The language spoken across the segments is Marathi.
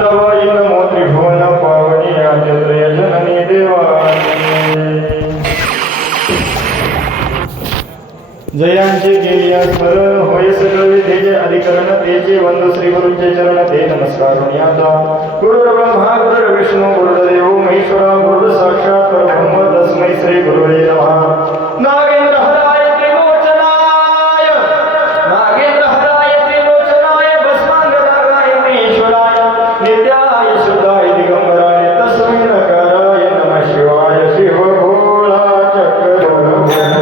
तव नमो त्रिभुवन पावनी आद्यत्रय जननी देवानी जयांचे गेलिया स्मर होय सगळ विधेचे अधिकरण तेचे वंदो श्री गुरुचे चरण ते नमस्कार आता गुरुर्ब्रह्मा गुरुर्विष्णू गुरुर्देव महेश्वरा गुरु साक्षात परब्रह्म तस्मै श्री गुरुवे नमः नागेंद्र हराय त्रिलोचनाय नागेंद्र हराय त्रिलोचनाय भस्मांगरागाय महेश्वराय नित्याय शुद्धाय दिगंबराय तस्मै नकाराय नमः शिवाय शिव भोळा चक्रवर्ती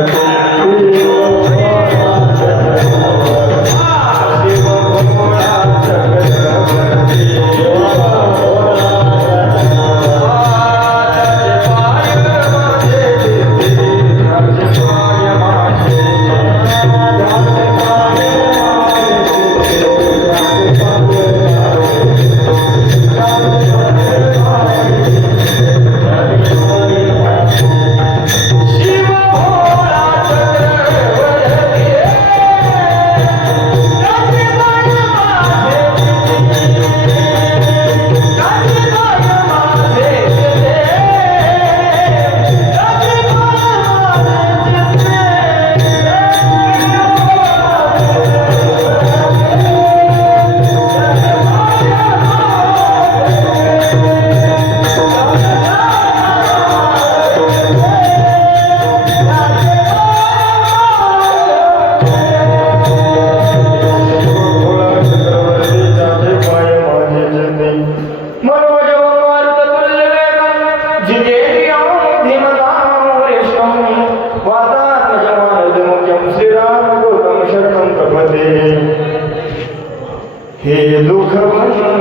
हे दुख भंजन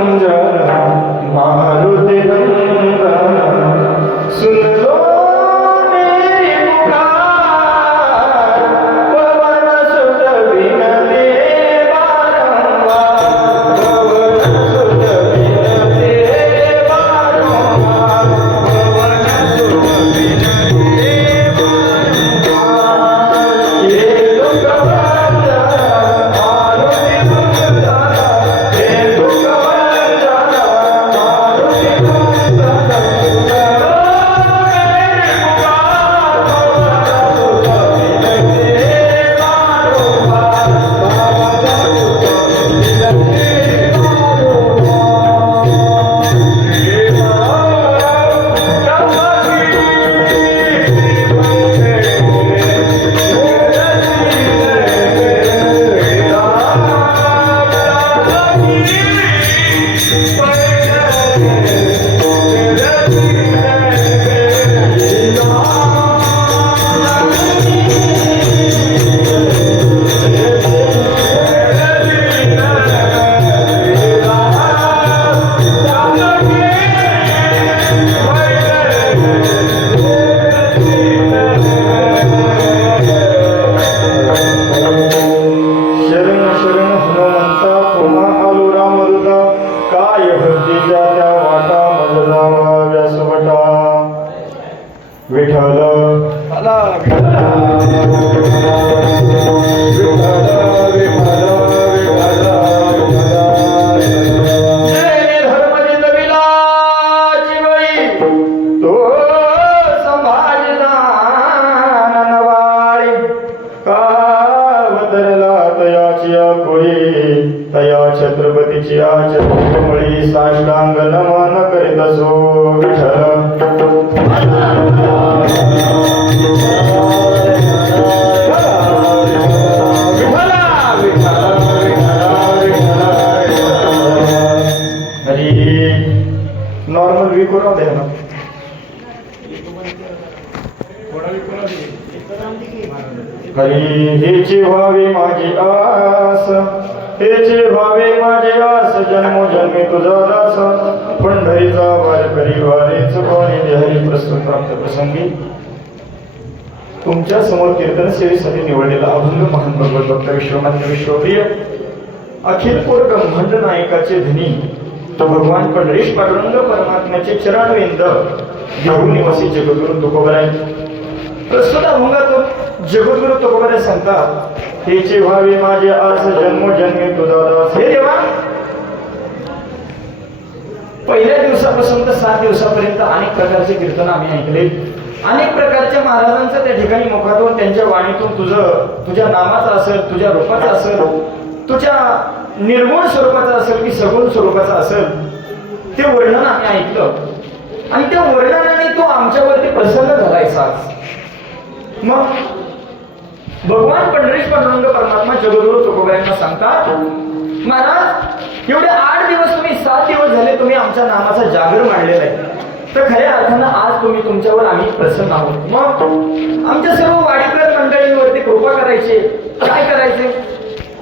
मारुति नंदन सुन लो मेरी पुकार पवन सुत विनती बारंबार पवन सुत विनती बारंबार पवन सुत विनती बारंबार हे दुख छत्रपतीची आचरणी साष्टांग नमन करीत असो विठ्ठल हरी नॉर्मल विकोरा द्या ना हरी हेची व्हावी माझी आस हेचे भावे माझे आस जन्मोजन्मी तुझा दास पंढरीचा वार करी वारेच कोणी हरी प्रस्तुत प्राप्त प्रसंगी तुमच्या समोर कीर्तन सेवेसाठी निवडलेला अभंग महान भगवत भक्त विश्वमान्य विश्वप्रिय अखिल पूर ब्रह्मांड नायकाचे धनी तो भगवान पंढरीश पांडुरंग परमात्म्याचे चरणविंद घेऊन निवासी जगद्गुरु तुकोबराय प्रस्तुत अभंगातून जगद्गुरु तुकोबराय सांगतात हेचे व्हावे माझे आस जन्मोजन्मी तुझा दास हे देवा पहिल्या दिवसापासून तर 7 दिवसापर्यंत अनेक प्रकारचे कीर्तन आम्ही ऐकले. अनेक प्रकारच्या महाराजांचं त्या ठिकाणी मुखातून त्यांच्या वाणीतून तुझ्या नामाचं असेल, तुझ्या रूपाचं असेल, तुझ्या निर्गुण स्वरूपाचं असेल की सगुण स्वरूपाचं असेल, ते वर्णन आम्ही ऐकलं. आणि त्या वर्णनाने तो आमच्यावरती प्रसन्न झालायसाच. मग भगवान पंढरीश पांडुरंग परमात्मा जगद्गुरु तुकोबांना सांगतात, महाराज एवढे 8 दिवस तुम्ही 7 दिवस झाले तुम्ही आमच्या नामाचा जागर मांडलेला आहे, तर खऱ्या अर्थानं आज तुम्ही तुमच्यावर आम्ही प्रसन्न आहोत. मग आमच्या सर्व वाडीकर मंडळींवरती कृपा करायचे. काय करायचे?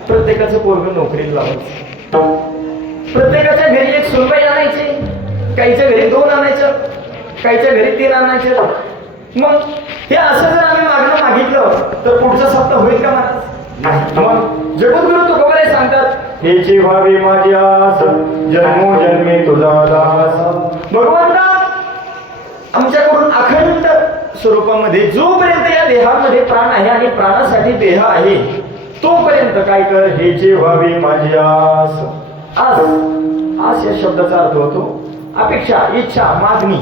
प्रत्येकाचं पोरगं नोकरीला लावायचं. प्रत्येकाच्या घरी एक सुनबाई आणायची, काहीच्या घरी 2 आणायच्या, काहीच्या घरी 3 आणायच्या. मग हे असं जर आम्ही मागितलं तर पुढचा सप्ताह होईल का महाराज? नाही. मग जगद्गुरु तुकोबाराय सांगतात, हेची व्हावी माझी आस, जन्मोजन्मी तुझा दास. भगवंता आमच्याकडून अखंड स्वरूपामध्ये जोपर्यंत या देहामध्ये प्राण आहे आणि प्राणासाठी देह आहे तोपर्यंत काय कर, हेची व्हावी माझी आस. आस, आस या शब्दाचा अर्थ होतो अपेक्षा, इच्छा, मागणी.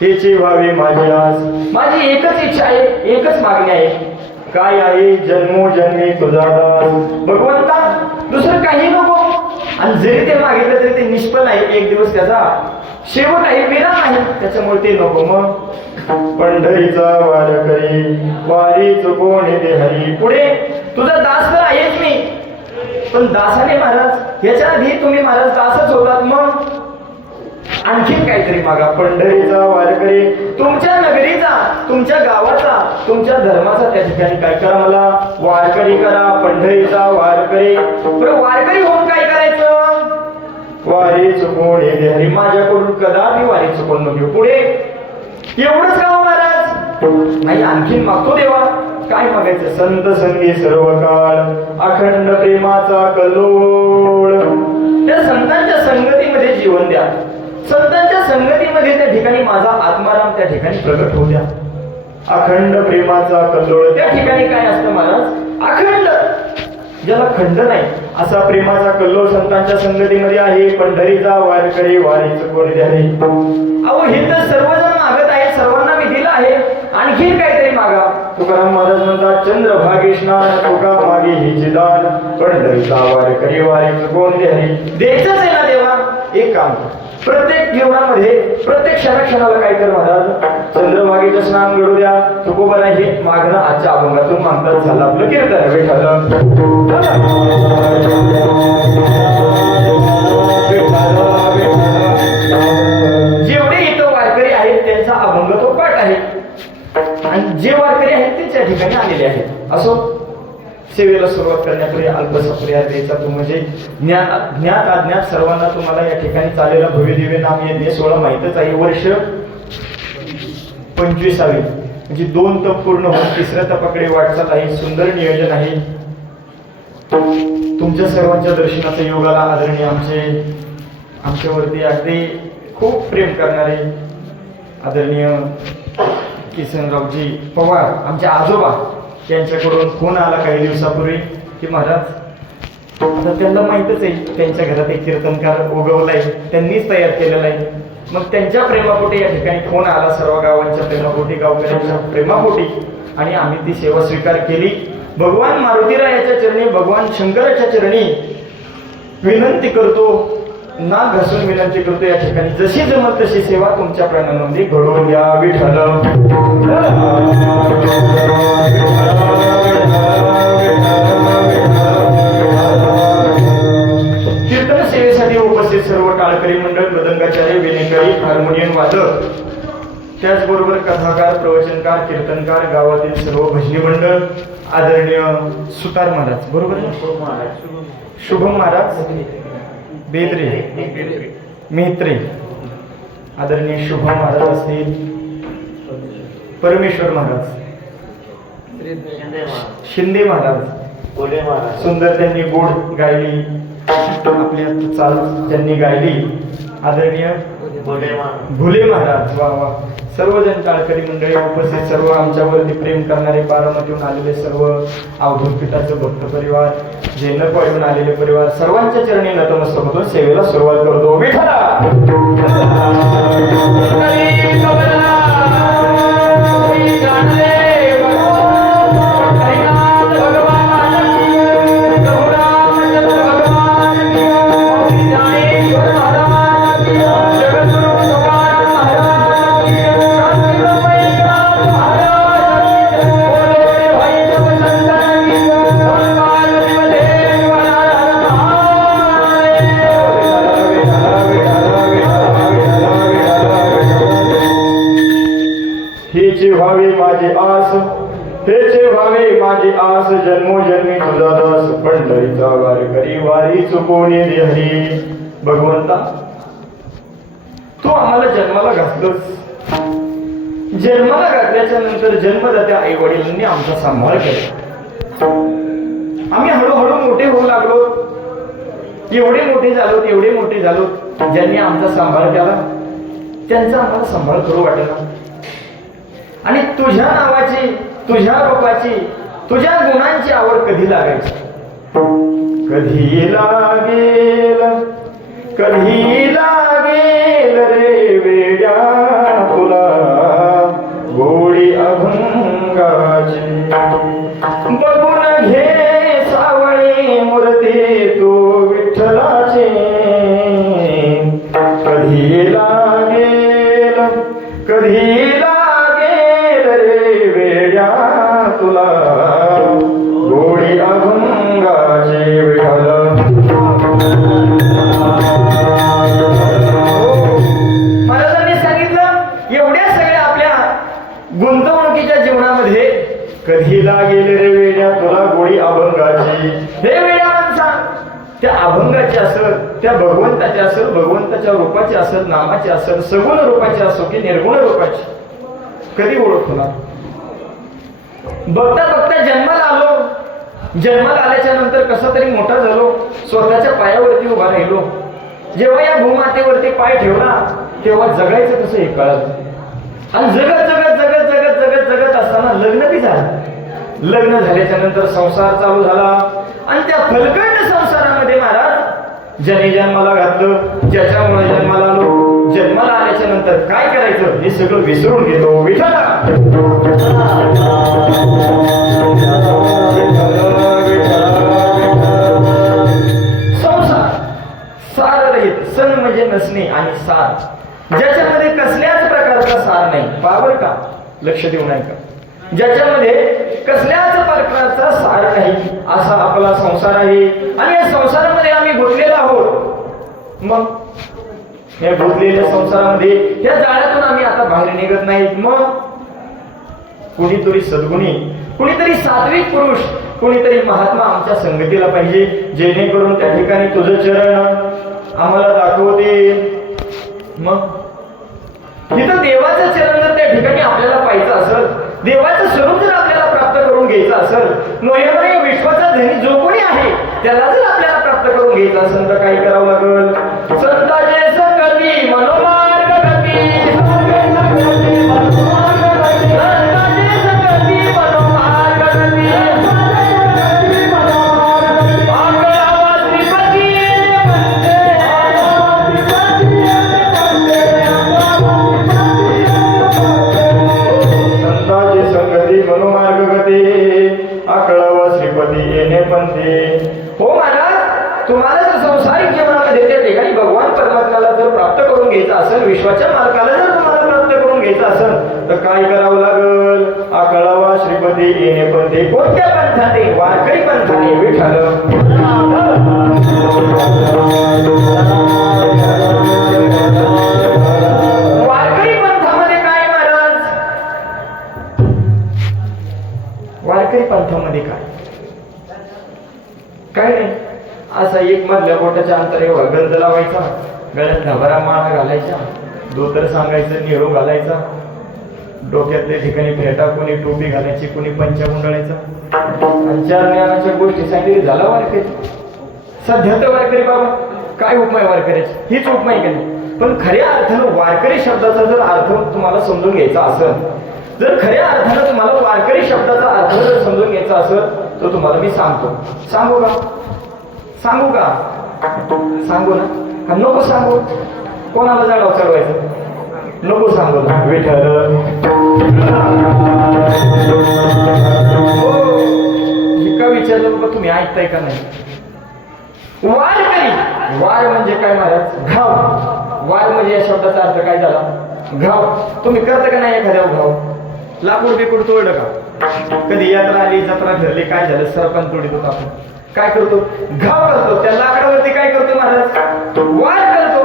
हेची व्हावी माझी आस, माझी एकच इच्छा आहे, एकच मागणी आहे. काय आहे? जन्मोजन्मी तुझा दास. भगवंता दुसरं काही नको. आणि जरी ते मागितलं तरी ते निष्फळ आहे, एक दिवस त्याचा शेवट आहे, विराम आहे, त्याच्यामुळे ते नको. मग पंढरीचा वार करी वारी चुकोणे दे हरी. पुढे तुझा दास तर आहेच मी, पण दासाने महाराज याच्या आधी तुम्ही महाराज दासच होतात. मग आणखीन काहीतरी मागा. पंढरीचा वारकरी, तुमच्या नगरीचा, तुमच्या गावाचा, तुमच्या धर्माचा त्या ठिकाणी काय करा, मला वारकरी करा. पंढरीचा वारकरी. बरं वारकरी होऊन काय करायचं? वारी चुकून येते हरी, माझ्याकडून कदापि वारी चुकून नको. पुढे एवढंच का महाराज? नाही, आणखीन मागतो देवा. काय मागायचं? संत संगी सर्व काळ अखंड प्रेमाचा कल्लोळ. त्या संतांच्या संगतीमध्ये जीवन द्या. संतांच्या संगतीमध्ये त्या ठिकाणी माझा आत्माराम त्या ठिकाणी प्रगट होऊ द्या. अखंड प्रेमाचा कल्लोळ. त्या ठिकाणी काय असतं महाराज? अखंड, ज्याला खंड नाही असा प्रेमाचा कल्लोळ संतांच्या संगतीमध्ये आहे. पंढरीचा वारकरी वारीचं कोण द्या रे. अहो हे तर सर्वजण मागत आहेत, सर्वांना मी दिलं आहे, आणखीन काहीतरी मागा. तुकाराम महाराज म्हणतात, चंद्रभागी स्नान तुका मागे हिचे दान, पंढरीचा वारकरी वारीचं कोण द्या रे. द्यायचंच आहे ना देवा. एक काम कर, प्रत्येक जीवनामध्ये प्रत्येक क्षणाला काय कर महाराज, चंद्रभागेचं स्नान घडू द्या. तुकोबारा हे मागणं आजच्या अभंगातून मागतात. झालं आपलं कीर्तन. विठ्ठल जेवढे इथं वारकरी आहेत त्यांचा अभंग तो पाठ आहे, आणि जे वारकरी आहेत ते त्या ठिकाणी आलेले आहेत. असो, सेवेला सुरुवात करण्यापूर्वी अल्पसा पर्याय द्यायचा तो म्हणजे ज्ञात अज्ञात सर्वांना तुम्हाला या ठिकाणी चालेला भव्य दिव्य नाम यज्ञ 16 माहितच आहे. वर्ष 25वी म्हणजे 2 तप पूर्ण होऊन 3ऱ्या तपाकडे वाटचाल आहे. सुंदर नियोजन आहे. तुमच्या सर्वांच्या दर्शनाचा योगाला आदरणीय आमच्यावरती अगदी खूप प्रेम करणारे आदरणीय किसनरावजी पवार आमचे आजोबा यांच्याकडून फोन आला काही दिवसापूर्वी की महाराज आता त्यांना माहितच आहे त्यांच्या घरात एक कीर्तनकार उगवलाय, त्यांनीच तयार केलेला आहे. मग त्यांच्या प्रेमापोटी या ठिकाणी फोन आला, सर्व गावांच्या प्रेमापोटी, गावकऱ्यांच्या प्रेमापोटी, आणि आम्ही ती सेवा स्वीकार केली. भगवान मारुतीरायाच्या चरणी, भगवान शंकराच्या चरणी विनंती करतो, नाक घासून विनंती करतो, या ठिकाणी जशी जमत तशी सेवा तुमच्या प्राणांमध्ये घडवून घ्या. विठ्ठल कीर्तन सेवेसाठी उपस्थित सर्व टाळकरी मंडळ, मृदंगाचार्य, विनेकरी, हार्मोनियम वादक, त्याचबरोबर कथाकार, प्रवचनकार, कीर्तनकार, गावातील सर्व भजनी मंडळ, आदरणीय सुतार महाराज, बरोबर शुभम महाराज बेदरे मेहत्रे, आदरणीय शुभम महाराज असतील, परमेश्वर महाराज, शिंदे महाराज, सुंदर त्यांनी गोड गायली, आपल्या चाल त्यांनी गायली, आदरणीय भुले महाराज, वा वा, सर्वजण टाळकरी मंडळी उपस्थित, सर्व आमच्यावरती प्रेम करणारे, बारामतीहून आलेले सर्व अवधूत पिठाचे भक्त परिवार, जैनकवाडीहून आलेले परिवार, सर्वांच्या चरणी नतमस्तक होतो, सेवेला सुरुवात करतो. विठ्ठला हेचे व्हावे माझे आस, हेचे व्हावे माझे आस, जन्मोजन्मी तुझा दास, पंढरीचा वारकरी वारी चुकवणे रे हरी. भगवंता तू आम्हाला जन्माला घातलंस, जन्माला घातल्याच्या नंतर जन्मदात्या आई वडिलांनी आमचा सांभाळ केला. आम्ही हळूहळू मोठे होऊ लागलो, एवढे मोठे झालो, एवढे मोठे झालो. ज्यांनी आमचा सांभाळ केला त्यांचा आम्हाला सांभाळ करू वाटेना. आणि तुझ्या नावाची, तुझ्या रूपाची, तुझ्या गुणांची आवड कधी लागायची? कधी लागेल, कधी लागेल रे वेड्या तुला गोडी अभंगाची. बघून घे सावळे मूर्ती तू विठ्ठलाची. कधी लागेल, कधी लागेल रे वेड्या तुला गोडी अभंगाची. विठ्ठल महाराजांनी सांगितलं एवढ्या सगळ्या आपल्या गुंतवणुकीच्या जीवनामध्ये कधी लागेल रे वेड्या तुला गोडी अभंगाची. हे वेड्या माणसा, त्या अभंगाची असेल, त्या भगवंताची असेल, भगवंताच्या रूपाची असेल, नामाची असेल, सगुण रूपाची असो की निर्गुण रूपाची, कधी ओळख होणार? बघता बघता जन्माला आलो, जन्माला आल्याच्या नंतर कसा तरी मोठा झालो, स्वतःच्या पायावरती उभा राहिलो. जेव्हा या भूमातेवरती पाय ठेवला तेव्हा जगायचं कसं हे कळलं. आणि जगत जगत जगत जगत जगत जगत असताना लग्न बी झालं. लग्न झाल्याच्या नंतर संसार चालू झाला. आणि त्या फलकंड संसारामध्ये महाराज ज्याने जन्माला घातलं, ज्याच्यामुळे जन्माला आलो, जन्माला आल्याच्या नंतर काय करायचं हे सगळं विसरून घेतो. विठ्ठला संसार साररहित, सन म्हणजे नसणे आणि सार, ज्याच्यामध्ये कसल्याच प्रकारचा सार नाही. पावर का लक्ष देऊ नाही का? ज्याच्यामध्ये कसल्याच प्रकारचा सार नाही असा आपला संसार आहे. आणि या संसारामध्ये आम्ही गुंतलेलो आहोत. मग या गुंतलेल्या संसारामध्ये या जाळ्यातून आम्ही आता बाहेर निघत नाहीत. मग कुणीतरी सद्गुणी, कुणीतरी सात्विक पुरुष, कुणीतरी महात्मा आमच्या संगतीला पाहिजे, जेणेकरून त्या ठिकाणी तुझं चरण आम्हाला दाखवते. मग इथं देवाचं चरण जर त्या ठिकाणी आपल्याला पाहायचं असेल, देवाचं स्वरूप जर आपल्याला प्राप्त करून घ्यायचं असेल, नोयमय विश्वाचा धनी जो कोणी आहे त्याला जर आपल्याला प्राप्त करून घ्यायचं असेल तर काय करावं लागेल? संताचे संगती मनोमार्ग गती, संताचे संगती मनोमार्ग गती, आकळावा श्रीपती येणे पंथी. हो महाराज, तुम्हाला जर संसारिक जीवनामध्ये त्या ठिकाणी भगवान परमात्म्याला जर प्राप्त करून घ्यायचं असेल, विश्वाच्या मालकाला जर तुम्हाला प्राप्त करून घ्यायचं असेल तर काय करावं लागल? आकळावा श्रीपती येणे पंथी. कोणत्या पंथाने? वारकरी पंथाने. विठ्ठल वारकरी पंथामध्ये काय महाराज? वारकरी पंथामध्ये काय नाही, असा एक मधल्या बोटाच्या अंतरावर गंध लावायचा, गळ्यात घाबरा माळा घालायचा, धोतर सांगायचं, निरो घालायचा, डोक्यातल्या ठिकाणी फेटा, कोणी टोपी घालायची, कोणी पंचा गुंडाळायचा, आणि चार ज्ञानाच्या गोष्टी सांगितली, झाला वारकरी. सध्या तर वारकरी बाबा काय उपमाय वारकऱ्याची, हीच उपमाय केली. पण खऱ्या अर्थानं वारकरी शब्दाचा जर अर्थ तुम्हाला समजून घ्यायचा असेल, जर खऱ्या अर्थानं तुम्हाला वारकरी शब्दाचा अर्थ जर समजून घ्यायचा असेल तर तुम्हाला मी सांगतो. सांगू का? सांगू का? सांगू ना? का नको सांगू? कोणाला जाडव चढवायचं? नको सांगू ना. विठ्ठल का विचारलं बाबा, तुम्ही ऐकताय का नाही? वारकरी, वार म्हणजे काय महाराज? घाव. वार म्हणजे या शब्दाचा अर्थ काय झाला? घाव. तुम्ही करता का नाही एखाद्या घाव? लाकूड बिकूड तोडलं का? कधी यात्रा आली, जत्रा ठरली, काय झालं? सरपंच तोडीत होतो आपण, काय करतो? घाव करतो. त्या लाकडावरती काय करतो महाराज? वार करतो.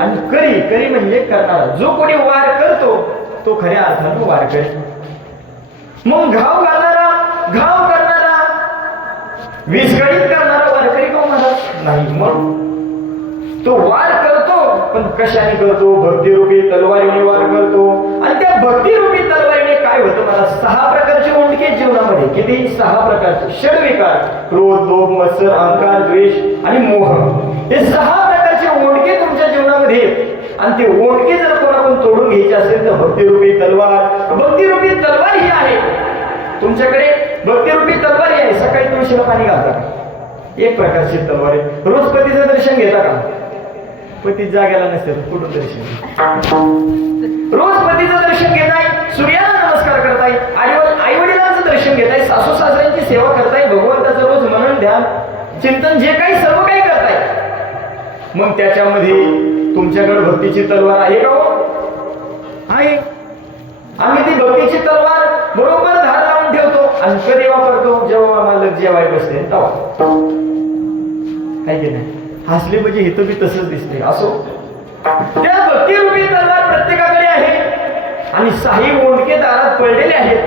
आणि करी, करी म्हणजे करणारा. जो कोणी वार करतो तो खऱ्या अर्थाने वारकरी. मग घाव घालणारा, घाव करणारा, विस्कळीत करणारा वारकरी कोण महाराज नाही. मग तो वार करतो, पण कशाने करतो? भक्तिरूपी तलवारीने वार करतो. आणि त्या भक्तिरूपी तलवारीने काय होतं मला? 6 प्रकारचे ओंडके जीवनामध्ये. किती? 6 प्रकारचे षडविकार: क्रोध, लोभ, मत्सर, अहंकार, द्वेष आणि मोह. हे 6 प्रकारचे ओंडके तुमच्या जीवनामध्ये आहेत. आणि ते ओंडके जर कोणाकडून तोडून घ्यायचे असेल तर भक्तिरूपी तलवार, भक्तिरूपी तलवार ही आहे तुमच्याकडे. भक्तिरूपी तलवार ही आहे. सकाळी तुळशीला पाणी घालता का? एक प्रकारची तलवार आहे. रोज पतीचं दर्शन घेता का? पती जाग्याला नसते कुठून दर्शन? रोज पतीचं दर्शन घेताय, सूर्याला नमस्कार करताय, आई वडिलांचं दर्शन घेताय, सासू सासऱ्यांची सेवा करताय, भगवंताचं रोज मनन ध्यान चिंतन जे काही सर्व काही करताय. मग त्याच्यामध्ये तुमच्याकडे भक्तीची तलवार आहे का? हो आहे. आम्ही ती भक्तीची तलवार बरोबर धार लावून ठेवतो. आणि कधी वापरतो? जेव्हा आम्हाला जेवाय बसते तेव्हा. आहे की नाही? हसले म्हणजे हे तर बी तसंच दिसते. असो, त्या भक्तिरूपी तलवार प्रत्येकाकडे आहे. आणि 6 ओंडके दारात पडलेले आहेत.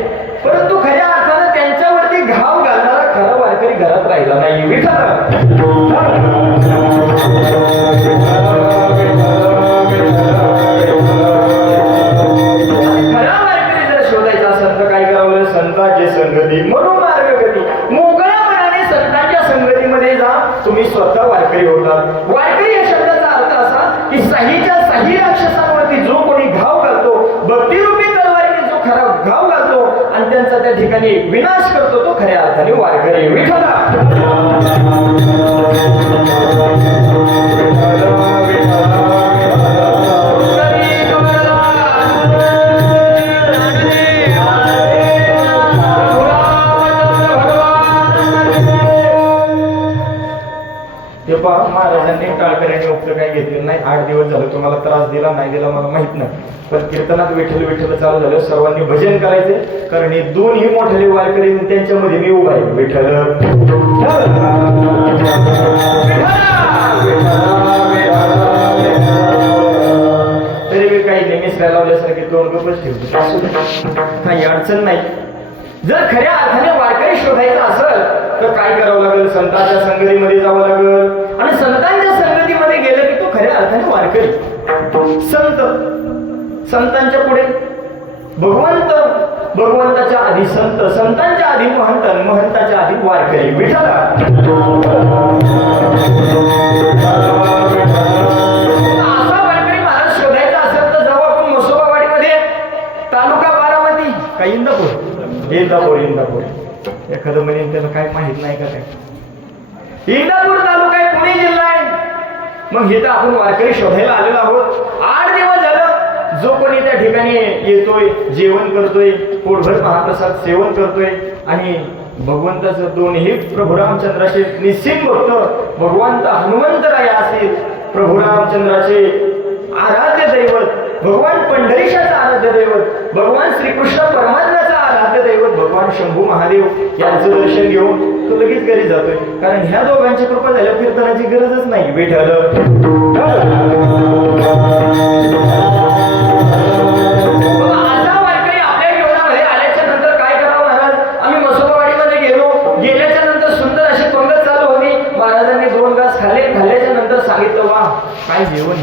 परंतु खऱ्या अर्थानं त्यांच्यावरती घाव घालणारा खरा वारकरी घरात राहिला नाही. खरा वारकरी जर शोधायचा असेल तर काय करावं? संतांची संगती म्हणून मार्गगती. मोकळ्या मनाने संतांच्या संगतीमध्ये जा, तुम्ही स्वतः वारकरी होतात. वारकरी या शब्दाचा अर्थ असा की 6 राक्षसांवरती जो कोणी घाव घालतो, भक्तिरूपी तलवारीने जो खरा घाव घालतो आणि त्यांचा त्या ठिकाणी विनाश करतो, तो खऱ्या अर्थाने वारकरी. विठ्ठला महाराजांनी टाळकऱ्यांनी उक्त काही घेतलेलं नाही. 8 दिवस झालं. तुम्हाला त्रास दिला नाही दिला मला माहित नाही, पण कीर्तनात विठ्ठल विठ्ठल चालू झालं. सर्वांनी भजन करायचे, कारण हे 2ही मोठे वारकरी त्यांच्यामध्ये मी उभा आहे. विठ्ठल तरी मी काही नेहमीच लावल्यासारखे तोंड गप्पच ठेवतो. काही अडचण नाही. जर खऱ्या अर्थाने वारकरी शोधायचा असेल तर काय करावं लागेल? संतांच्या संगतीमध्ये जावं लागेल. आणि संतांच्या संगतीमध्ये गेलं की तो खऱ्या अर्थाने वारकरी. संत, संतांच्या पुढे भगवंत, भगवंताच्या आधी संत, संतांच्या आधी महंत, महंताच्या आधी वारकरी. विठ्ठला असा वारकरी महाराज शोधायचा असेल तर जाऊ आपण मसोबावाडीमध्ये, तालुका बारामती का इंदापूर? इंदापूर. एखादं म्हणेन त्याला काय माहित नाही का? काय इंदापूर तालुका आहे, पुणे जिल्हा आहे. मग हे तर आपण वारकरी शोधायला आलेलो आहोत. 8 दिवस झालं. जो कोणी त्या ठिकाणी येतोय, जेवण करतोय, पोटभर महाप्रसाद सेवन करतोय आणि भगवंताचं 2ही प्रभू रामचंद्राचे निस्सिम भक्त भगवंत हनुमंतराय असेल, प्रभू रामचंद्राचे आराध्य दैवत, भगवान पंढरीशाचं आराध्य दैवत, भगवान श्रीकृष्ण परमात्म्याचं आराध्य दैवत भगवान शंभू महादेव यांचं दर्शन घेऊन तो लगेच घरी जातोय. कारण ह्या दोघांची कृपा झाल्या कीर्तनाची गरजच नाही. विठ्ठल असा वारकरी आपल्या जीवनामध्ये आल्याच्या नंतर काय करावं महाराज? आम्ही मसोबावाडीमध्ये गेलो. गेल्याच्या नंतर सुंदर अशी पंगत चालू होती. महाराजांनी 2 घास खाल्ले. खाल्ल्याच्या नंतर सांगितलं, वा काय जेवण.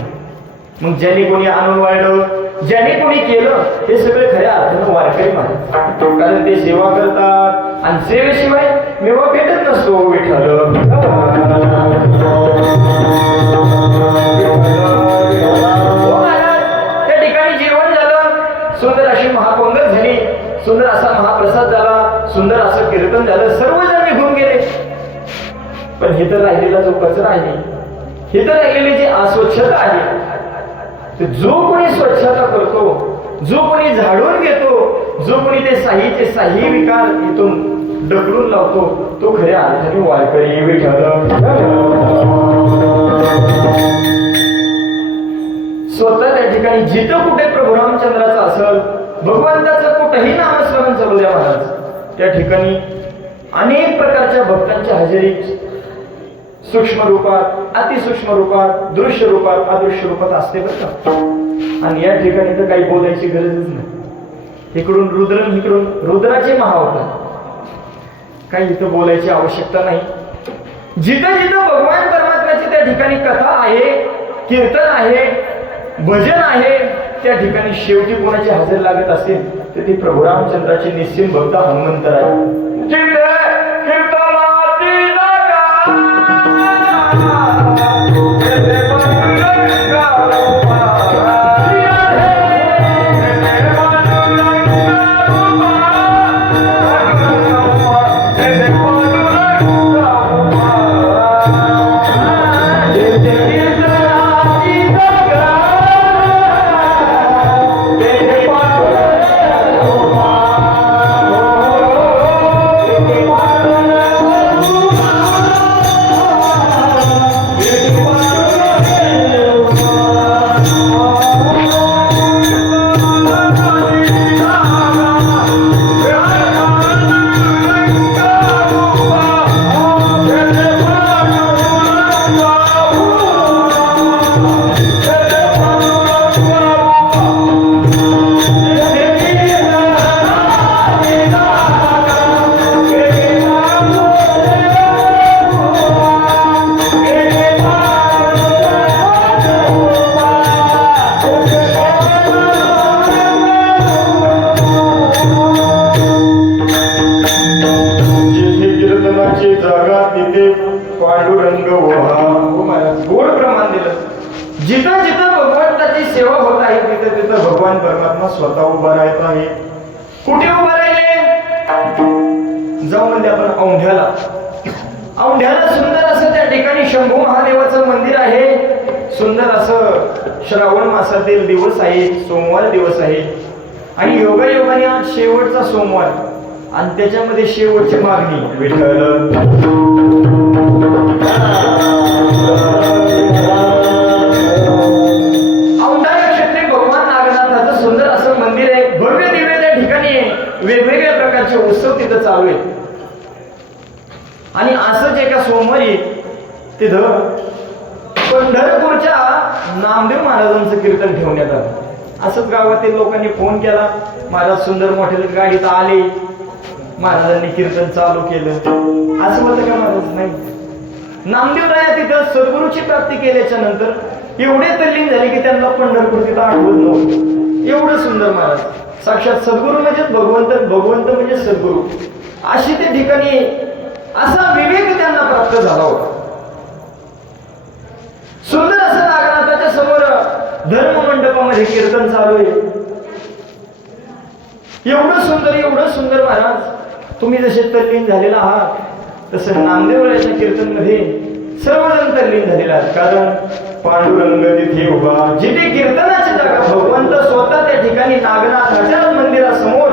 मग ज्याने कोणी आणून वाढलं, ज्याने कोणी केलं, हे सगळे खऱ्या अर्थानं वारकरी महाराज. कारण ते सेवा करतात आणि सेवेशिवाय मेवा भेटत नसतो. विठ्ठल त्या ठिकाणी जेवण झालं, सुंदर अशी महापंगत झाली, सुंदर असा महाप्रसाद झाला, सुंदर असं कीर्तन झालं, सर्वजण निघून गेले. पण हे तर राहिलेला जो कचरा आहे, हे तर राहिलेली जी अस्वच्छता आहे, जो कोणी स्वच्छता करतो, जो कोणी झाडून घेतो, जो कोणी ते साही विकार इथून ढकलून लावतो, तो खऱ्या अर्थाने वारकरी. विठ्ठल स्वतः त्या ठिकाणी जिथं कुठे प्रभू रामचंद्राचं असेल, भगवंताचं कुठेही नामस्मरण चालू द्या महाराज, त्या ठिकाणी अनेक प्रकारच्या भक्तांच्या हजेरीत सूक्ष्म रूपात, अतिसूक्ष्म रूपात, दृश्य रूपात, अदृश्य रूपात असते बरं का. आणि या ठिकाणी तर काही बोलायची गरजच नाही. इकडून रुद्र, इकडून रुद्राचे महाअवतार. काही इथं बोलायची आवश्यकता नाही. जिथं जिथं भगवान परमात्म्याची त्या ठिकाणी कथा आहे, कीर्तन आहे, भजन आहे, त्या ठिकाणी शेवटी कोणाची हजेरी लागत असेल तर ती प्रभू रामचंद्राची निस्सिम भक्त हनुमंतराय. पांडुरंग गोड प्रमाण दिलं. जिथं जिथं भगवंताची सेवा होत आहे तिथं तिथं भगवान परमात्मा स्वतः उभा राहत आहे. कुठे उभा राहिले? जाऊ म्हणजे आपण औंढ्याला. औंढ्याला सुंदर असं त्या ठिकाणी शंभू महादेवाचं मंदिर आहे. सुंदर असं श्रावण मासातील दिवस आहे, सोमवार दिवस आहे आणि योगायोगाने आज शेवटचा सोमवार आणि त्याच्यामध्ये शेवटची मागणी विठ्ठल. औंढा क्षेत्री भगवान नागनाथाचं सुंदर असं मंदिर आहे. भव्य दिव्य त्या ठिकाणी वेगवेगळ्या प्रकारचे उत्सव तिथं चालू आहेत. आणि असंच एका सोमवारी तिथं पंढरपूरच्या नामदेव महाराजांचं कीर्तन ठेवण्यात आलं. असंच गावातील लोकांनी फोन केला, महाराज सुंदर मोठ्या गाडीत आले, महाराजांनी कीर्तन चालू केलं. असं होतं का महाराज? नाही. नामदेवराया तिथं सद्गुरूची प्राप्ती केल्याच्या नंतर एवढे तल्लीन झाले की त्यांना पंढरपूर तिथं आठवत नव्हतं. एवढं सुंदर महाराज. साक्षात सद्गुरू म्हणजेच भगवंत, भगवंत म्हणजे सद्गुरू. अशी त्या ठिकाणी असा विवेक त्यांना प्राप्त झाला होता. सुंदर असं नागनाथाच्या समोर धर्म मंडपामध्ये कीर्तन चालू आहे. एवढं सुंदर महाराज. तुम्ही जसे तल्लीन झालेला आहात तसं नामदेवरायाच्या कीर्तन मध्ये सर्वजण तल्लीन झालेला आहात. कारण पांडुरंग तिथे उभा. जिथे कीर्तनाची जागा भगवंत स्वतः त्या ठिकाणी नागनाथाच्या मंदिरासमोर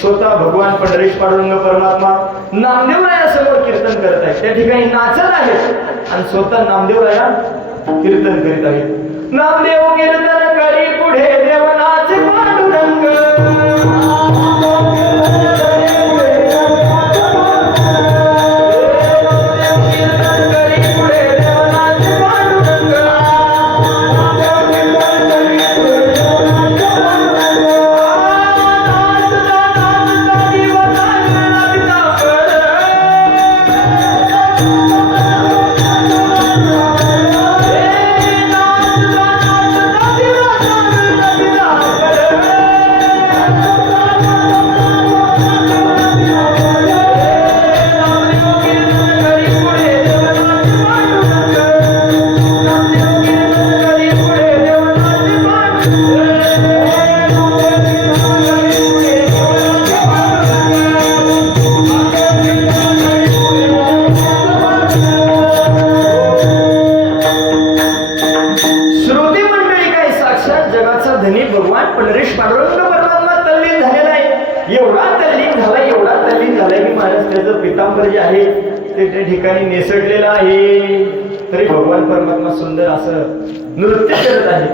स्वतः भगवान पंढरीश पांडुरंग परमात्मा नामदेवरायासमोर कीर्तन करत आहेत. त्या ठिकाणी नाचत आहेत आणि स्वतः नामदेवराया कीर्तन करीत आहेत. नामदेव कीर्तन करी पुढे देवनाच पांडुरंग. ठिकाणी नेसटलेला आहे तरी भगवान परमात्मा सुंदर असं नृत्य करत आहे.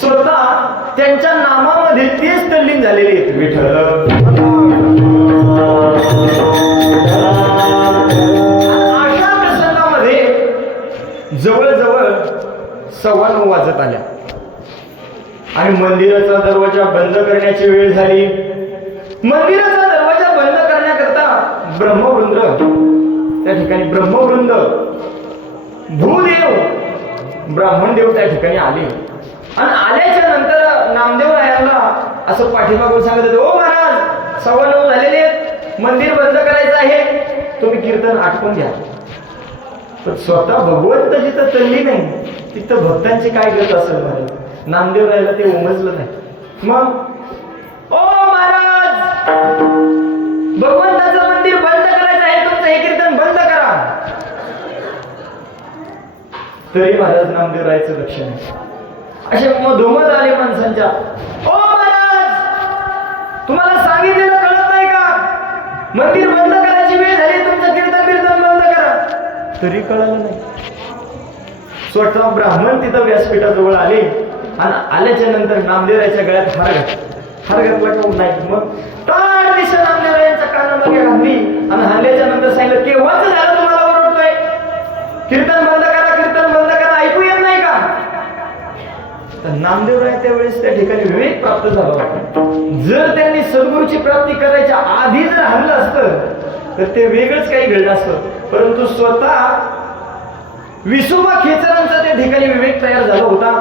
स्वतः त्यांच्या नामामध्ये तेच तल्लीन झालेले आहेत. विठ्ठल. अशा प्रसंगामध्ये जवळजवळ 9:15 वाजत आल्या आणि मंदिराचा दरवाजा बंद करण्याची वेळ झाली. मंदिराचा दरवाजा बंद करण्याकरता ब्रह्मवृंद त्या ठिकाणी ब्रह्मवृंद भूदेव ब्राह्मण देव त्या ठिकाणी आले. आणि आल्याच्या नंतर नामदेव रायांना असं पाठीमागून सांगत होते, ओ महाराज 9:15 झालेले आहेत, मंदिर बंद करायचं आहे, तुम्ही कीर्तन आटपून घ्या. पण स्वतः भगवंत जिथं तल्ली नाही तिथं भक्तांची काय गत असेल महाराज. नामदेव रायाला ते उमजलं नाही. मग ओ महाराज भगवंताचं मंदिर बंद करायचं आहे, तुमचं हे कीर्तन बंद करा. तरी महाराज नामदेव रायाचं लक्ष नाही. असे मधोमध आले माणसांच्या, ओ महाराज तुम्हाला सांगितलेलं कळत नाही का, मंदिर बंद करायची वेळ झाली, तुमचं कीर्तन बंद करा. तरी कळलं नाही. स्वतः ब्राह्मण तिथं व्यासपीठाजवळ आले आणि आल्याच्या नंतर नामदेवराच्या गळ्यात हार घातला का नाही. मग ताड दिशा नामदेवरायांच्या कानामध्ये घातली आणि हल्ल्याच्या नंतर सांगितलं, केव्हाच झालं तुम्हाला ओरडतोय, कीर्तन बंद करा, ऐकू येत नाही का. तर नामदेवराय त्यावेळेस त्या ठिकाणी विवेक प्राप्त झाला होता. जर त्यांनी सद्गुरूची प्राप्ती करायच्या आधी जर हल्लं असतं तर ते वेगळंच काही घडलं असतं. परंतु स्वतः विसोबा खेचरांचा त्या ठिकाणी विवेक तयार झाला होता.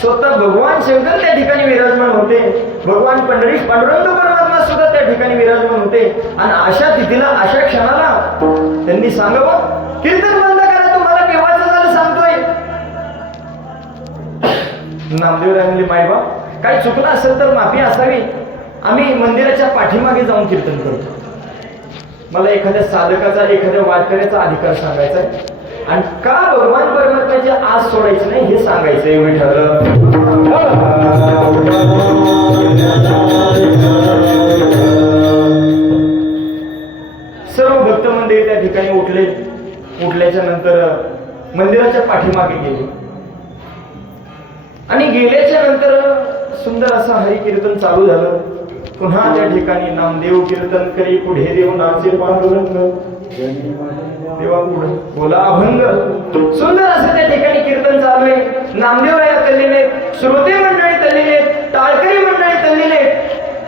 स्वतः भगवान शंकर त्या ठिकाणी विराजमान होते, भगवान पांडुरंग परमात्मा सुद्धा त्या ठिकाणी विराजमान होते. आणि अशा तिथीला अशा क्षणाला त्यांनी सांगावं, कीर्तन बंद करा, तुम्हाला केव्हाच झालं सांगतोय. नामदेवराय म्हणले, मायबा काय चुकलं असेल तर माफी असावी, आम्ही मंदिराच्या पाठीमागे जाऊन कीर्तन करतो. मला एखाद्या साधकाचा एखाद्या वारकऱ्याचा अधिकार सांगायचा आहे आणि का भगवान परमात्म्याची आस सोडायची नाही हे सांगायचंय. विठ्ठल सर्व भक्त मंडळी त्या ठिकाणी उठल्याच्या नंतर मंदिराच्या पाठीमागे गेले आणि गेल्याच्या नंतर सुंदर असं हरिकीर्तन चालू झालं. पुन्हा त्या ठिकाणी नामदेव कीर्तन करी पुढे देव नाचे पांडुरंग देवा पुढे बोला अभंग. सुंदर असं त्या ठिकाणी कीर्तन चालू आहे. नामदेव राया तल्लीले, श्रोते मंडळी तल्लीले, टाळकरी मंडळी तल्लीले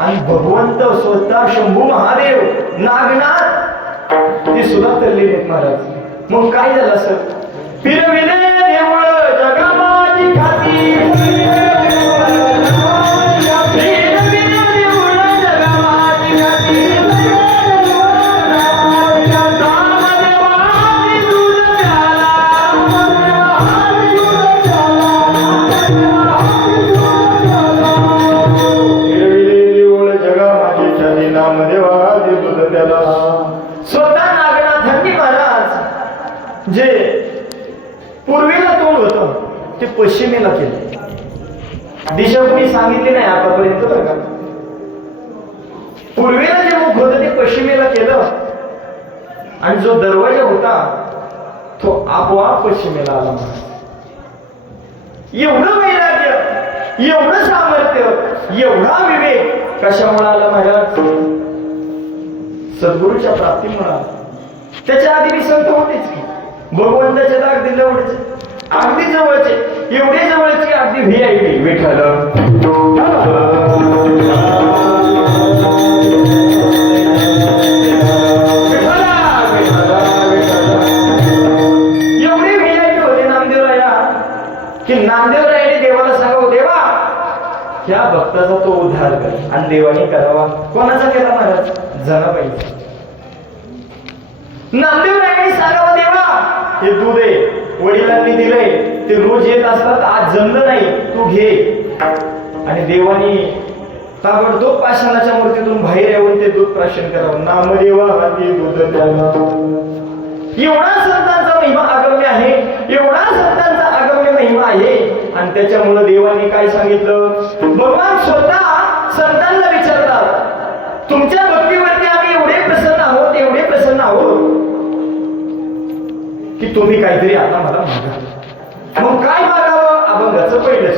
आणि भगवंत स्वतः शंभू महादेव नागनाथ ते सुद्धा तल्लीले महाराज. मग काय झालं सर, फिरविले देवळ जगामाची खाती, स्वतः नागनाथांनी महाराज जे पूर्वेला तोंड होतं ते पश्चिमेला केलं. दिशा कोणी सांगितली नाही आतापर्यंत बरं का. पूर्वेला जे मुख होतं ते पश्चिमेला केलं आणि जो दरवाजा होता तो आपोआप पश्चिमेला आला महाराज. एवढं वैराग्य, एवढं सामर्थ्य, एवढा विवेक कशामुळे आला महाराज, सद्गुरूच्या प्राप्तीमुळे. त्याच्या आधी मी संत होतेच की भगवंताच्या अगदी जवळचे, अगदी जवळचे, एवढे जवळचे अगदी VIP विठ्ठल. एवढे VIP होते नामदेवराया की नामदेवरायाने देवाला सांगावं, देवा ह्या भक्ताचा तो उद्धार कर. आणि देवाने करावा. कोणाचा केला महाराज, जनाबाईचा. नामदेवरायांनी सांगावं, देवा हे दूध आहे, वडिलांनी दिलंय, ते रोज येत असतात, आज जमलं नाही, तू घे. आणि देवानी ताबडतोब पाषाणाच्या मूर्तीतून बाहेर येऊन ते दूध प्राशन करावं. नामदेवा हाती दूध द्यावा. एवढा संतांचा महिमा अगम्य आहे, एवढा संतांचा अगम्य महिमा आहे. आणि त्याच्यामुळे देवानी काय सांगितलं, भगवान स्वतः संतांना विचारतात, तुमच्या भक्तीवरती आम्ही एवढे प्रसन्न आहोत, एवढे प्रसन्न आहोत की तुम्ही काहीतरी आता मला मागा. मग काय मागावं, अभंगाचं पहिलं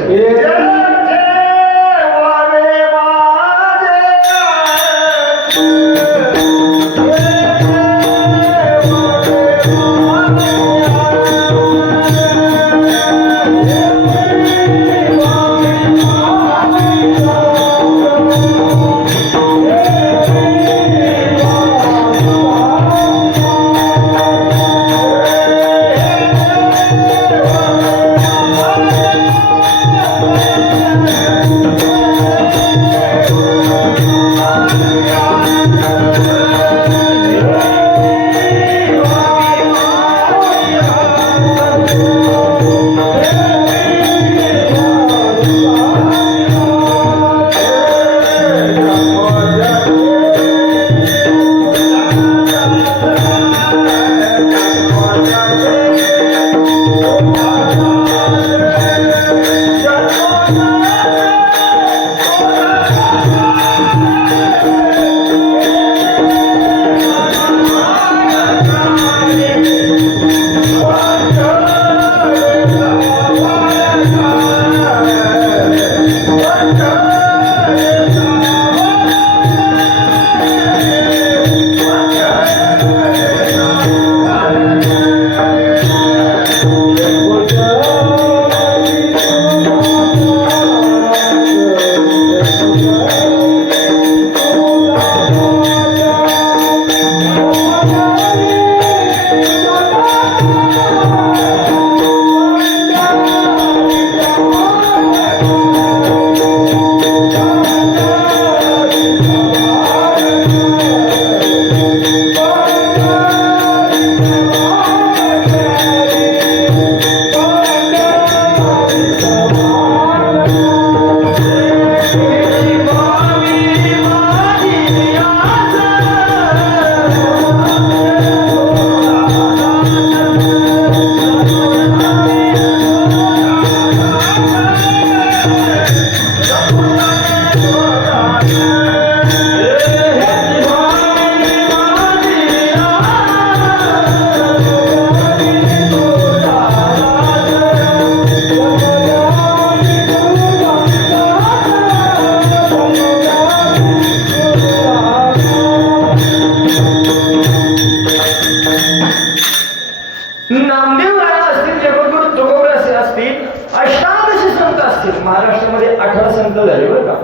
महाराष्ट्रामध्ये 18 संत झाले बरं का.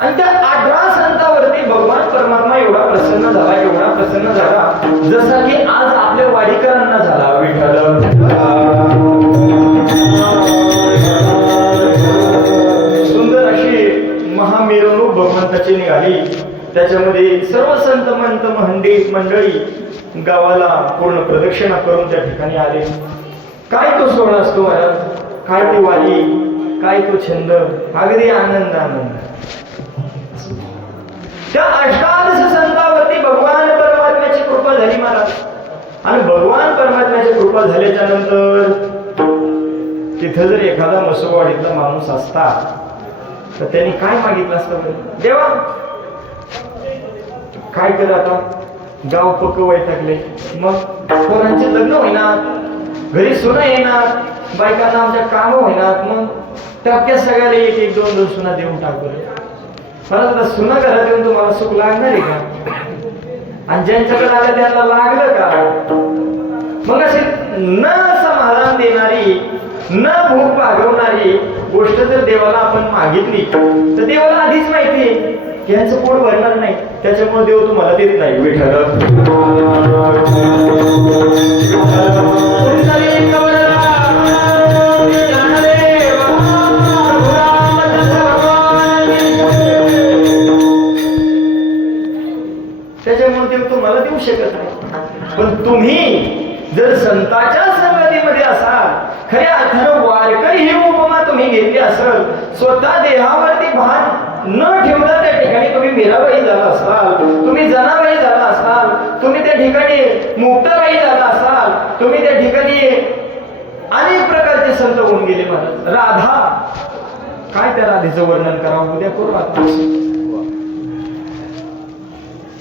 आणि त्या 18 संतांवरती भगवान परमात्मा एवढा प्रसन्न झाला जसा की आज आपल्या वाडीकरांना झाला. विठ्ठल सुंदर अशी महामिरवणूक भगवंताची निघाली. त्याच्यामध्ये सर्व संत मंडळी गावाला पूर्ण प्रदक्षिणा करून त्या ठिकाणी आले. काय तो सोहळा असतो महाराज, काय ती वाली, काय तो छंद, अगदी आनंद. त्या अष्टादश संतांवरती भगवान परमात्म्याची कृपा झाली महाराज. आणि भगवान परमात्म्याची कृपा झाल्याच्या नंतर तिथं जर एखादा मसोवाडीतला माणूस असता तर त्यांनी काय मागितलं असतं, देवा काय कर आता, गाव पक्क वैतागले, मग पोरांचे लग्न होईनात, घरी सुना येणार, बायकांना आमच्या काम होईनात, मग टपक्यात सगळ्याला एक एक दोन दोन सुना देऊन टाकू. परत सुना घरात येऊन तुम्हाला सुख लागणार आहे का? आणि ज्यांच्याकडे आलं त्यांना लागलं का? मग असे न समाधान देणारी, न भूक भागवणारी गोष्ट जर देवाला आपण मागितली तर देवाला आधीच माहिती आहे की यांचं पोट भरणार नाही, त्याच्यामुळे देव तुम्हाला देत नाही. विठ्ठल त्याच्यामुळे देव तुम्हाला देऊ शकत नाही. पण तुम्ही जर संतांच्या संगतीमध्ये असाल, खऱ्या अर्थानं वारकरी ही उपमा तुम्ही घेतली असाल, स्वतः देहावरती भान न ठेवता त्या ठिकाणी तुम्ही मीराबाई झाला असाल, तुम्ही जनाबाई झाला असाल, तुम्ही त्या ठिकाणी मुक्ताबाई झाला असाल, तुम्ही त्या ठिकाणी अनेक प्रकारचे संत होऊन गेले महाराज. राधा, काय त्या राधेचं वर्णन करावं, उद्या करू आता.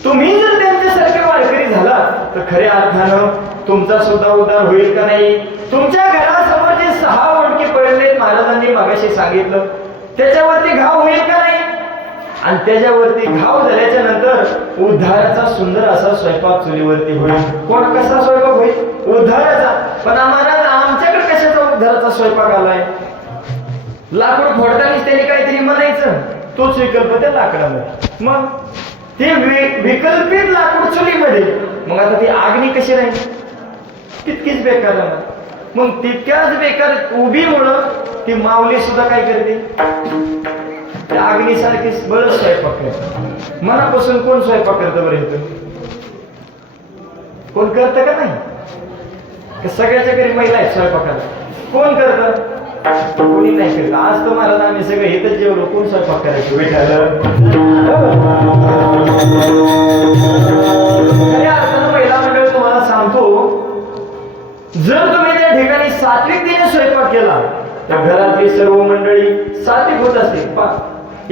तुम्ही जर त्यांच्यासारखे वारकरी झाला तर खऱ्या अर्थानं तुमचा सुद्धा उद्धार होईल का नाही? तुमच्या घरासमोर जे 6 ओंडके पडले महाराजांनी मागाशी सांगितलं, त्याच्यावरती घाव होईल का नाही? आणि त्याच्यावरती घाव झाल्याच्या नंतर उद्धाराचा सुंदर असा स्वयंपाक चुलीवरती होईल. कोण कसा स्वयंपाक होईल? उद्धाराचा. पण आम्हाला आमच्याकडे कशाचा उद्धाराचा स्वयंपाक आलाय? लाकूड फोडतानाच त्यांनी काहीतरी म्हणायचं, तोच विकल्प त्या लाकडामध्ये. मग ते विकल्पित लाकूड चुलीमध्ये, मग आता ती आग्नी कशी राहील? तितकीच बेकार राहणार. मग तितक्याच बेकार उभीमुळं ती माऊली सुद्धा काय करते, त्या अग्नीसारखी बरंच स्वयंपाक करते. मनापासून कोण स्वयंपाक करतं बरं इथं? कोण करतं का नाही? सगळ्याच्या घरी महिला आहेत स्वयंपाकाला. कोण करतं? कोणी नाही करत. आज तुम्हाला आम्ही सगळे इथं जेवलो, कोण स्वयंपाक करायचं? महिला मंडळ तुम्हाला सांगतो, जर तुम्ही त्या ठिकाणी सात्विकतेने स्वयंपाक केला तर घरातली सर्व मंडळी सात्विक होत असते.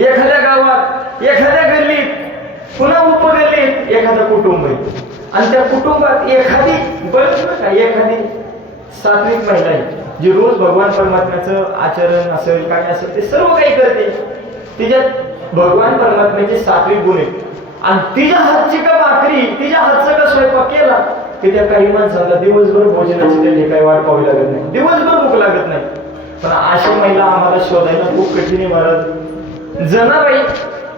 एखाद्या गावात, एखाद्या गल्लीत, पुन्हा उपगल्लीत एखादं कुटुंब आहे आणि त्या कुटुंबात एखादी सात्विक महिला आहे जी रोज भगवान परमात्म्याचं आचरण असेल, काय असेल ते सर्व काही करते. तिच्यात भगवान परमात्म्याचे सात्विक गुण आहेत आणि तिच्या हातची का भाकरी, तिच्या हातचा का स्वयंपाक केला की त्या काही माणसाला दिवसभर भोजनाची त्यांनी काही वाट पाहावी लागत नाही, दिवसभर भूक लागत नाही. पण अशी महिला आम्हाला शोधायला खूप कठीण आहे महाराज. जनाबाई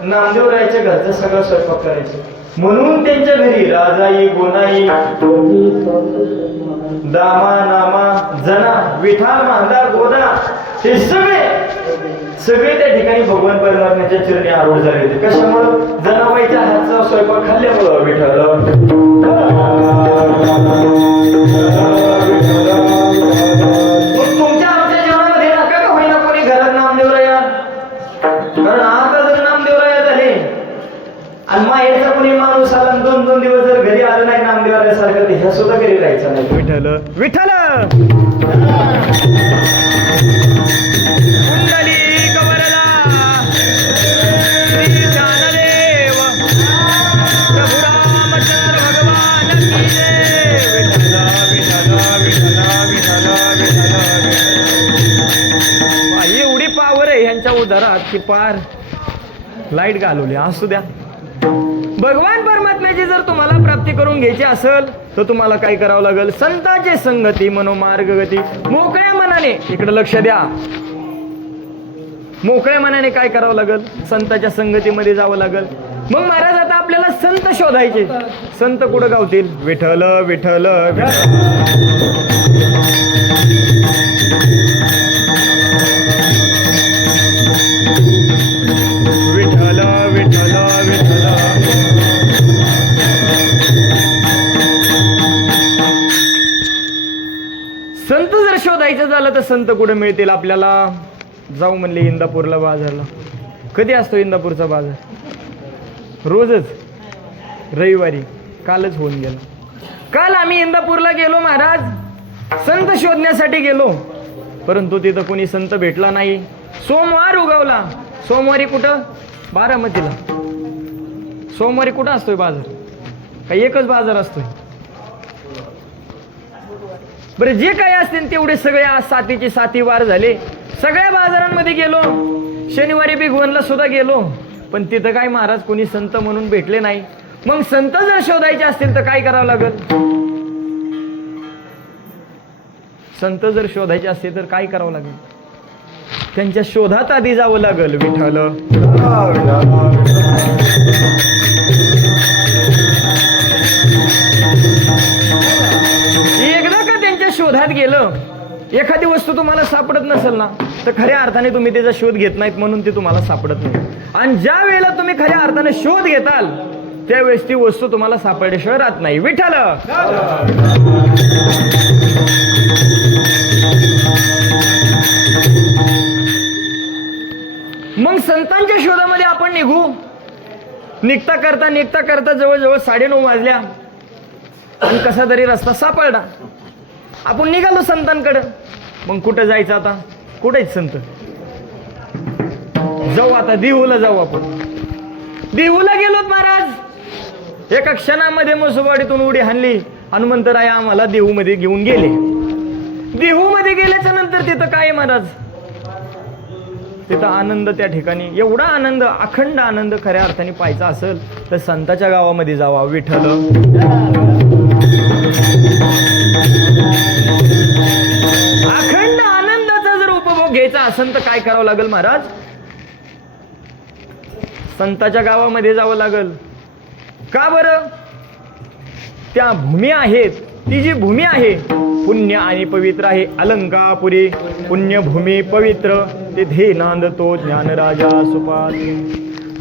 नामदेवरायाच्या घरचा सगळा स्वयंपाक करायचे, म्हणून त्यांच्या घरी राजाई, गोनाई, दामा, नामा, जना, विठा, मांदा, गोदा हे सगळे त्या ठिकाणी भगवान परमात्म्याच्या चरणी आरूढ झाले होते. कशामुळं? जनाबाईच्या हातचा स्वयंपाक खाल्ल्यामुळं. विठ्ठल तुमच्या आमच्या जीवनामध्ये नका का होईना कोणी घरात नामदेवराया, कारण आता जर नामदेवराया झाले आणि माहेरचा कोणी माणूस आला 2-2 दिवस जर घरी आलं नाही नामदेवरायासारखं, तर ह्या सुद्धा घरी राहायचं नाही. विठ्ठल विठ्ठल एवढी पावर आहे ह्यांच्या उदारात की पार लाईट घालवली. असू द्या. भगवान परमात्म्याची जर तुम्हाला प्राप्ती करून घ्यायची असेल तर तुम्हाला काय करावं लागेल? संतांची संगती मनोमार्ग गती. मोकळ्या मनाने, इकडे लक्ष द्या, मोकळ्या मनाने काय करावं लागेल? संतांच्या संगतीमध्ये जावं लागेल. मग महाराज आता आपल्याला संत शोधायचे. संत कुठं गावतील? विठ्ठल विठ्ठल विठ्ठल विठ्ठल विठ्ठल. संत जर शोधायचं झालं तर संत कुठे मिळतील आपल्याला? जाऊ म्हणले इंदापूरला बाजारला. कधी असतो इंदापूरचा बाजार? रोजच, रविवारी. कालच होऊन गेला. काल आम्ही इंदापूरला गेलो महाराज, संत शोधण्यासाठी गेलो, परंतु तिथं कोणी संत भेटला नाही. सोमवार उगवला. सोमवारी कुठं? बारामतीला. सोमवारी कुठं असतोय बाजार? काही एकच बाजार असतोय? बरं, जे काही असतील तेवढे सगळे आज साथीचे साथी वार झाले. सगळ्या बाजारांमध्ये गेलो. शनिवारी भिगवणला सुद्धा गेलो, पण तिथं काय महाराज कोणी संत म्हणून भेटले नाही. मग संत जर शोधायचे असतील तर काय करावं लागेल? संत जर शोधायचे असतील तर काय करावं लागेल? त्यांच्या शोधात आधी जावं लागेल. विठ्ठल एकदा का त्यांच्या शोधात गेलं, एखादी वस्तू तुम्हाला सापडत नसेल ना तर खऱ्या अर्थाने तुम्ही त्याचा शोध घेत नाहीत, म्हणून ती तुम्हाला सापडत नाही. आणि ज्या वेळेला तुम्ही खऱ्या अर्थाने शोध घेताल त्यावेळेस ती वस्तू तुम्हाला सापडल्याशिवाय राहत नाही. विठ्ठल मग संतांच्या शोधामध्ये आपण निघू. निघता करता जवळजवळ 9:30 वाजल्या आणि कसा तरी रस्ता सापडला. आपण निघालो संतांकडे. मग कुठं जायचं आता? कुठेच संत? जाऊ आता देहूला जाऊ. आपण देहूला गेलो महाराज. एका क्षणामध्ये मसुबाडीतून उडी हाणली. हनुमंतराय आम्हाला देहूमध्ये घेऊन गेले. देहूमध्ये गेल्याच्या नंतर तिथं काय महाराज? तिथं आनंद. त्या ठिकाणी एवढा आनंद, अखंड आनंद खऱ्या अर्थाने पाहायचा असेल तर संतांच्या गावामध्ये जावा. विठ्ठल अखंड आनंदाचा जर उपभोग घ्यायचा असेल तर काय करावं लागेल महाराज? संतांच्या गावामध्ये जावं लागेल. का बरं? त्या भूमी आहेत ती जी भूमी आहे पुण्य आणि पवित्र आहे. अलंकापुरी पुण्यभूमी पवित्र तिथे नांदतो ज्ञानराजा सुपात.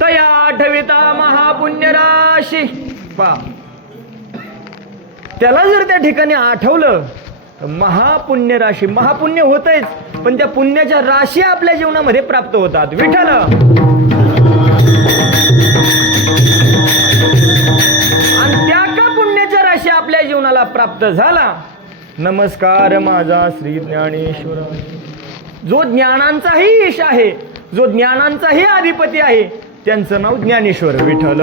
तया आठविता महापुण्य राशी. पा त्याला जर त्या ठिकाणी आठवलं तर महापुण्य राशी, महापुण्य होतच, पण त्या पुण्याच्या राशी आपल्या जीवनामध्ये प्राप्त होतात. विठ्ठल आणि त्या का पुण्याच्या राशी आपल्या जीवनाला प्राप्त झाला. नमस्कार माझा श्री ज्ञानेश्वर. जो ज्ञानांचाही ईश आहे, जो ज्ञानांचाही अधिपती आहे, त्यांचं नाव ज्ञानेश्वर विठ्ठल.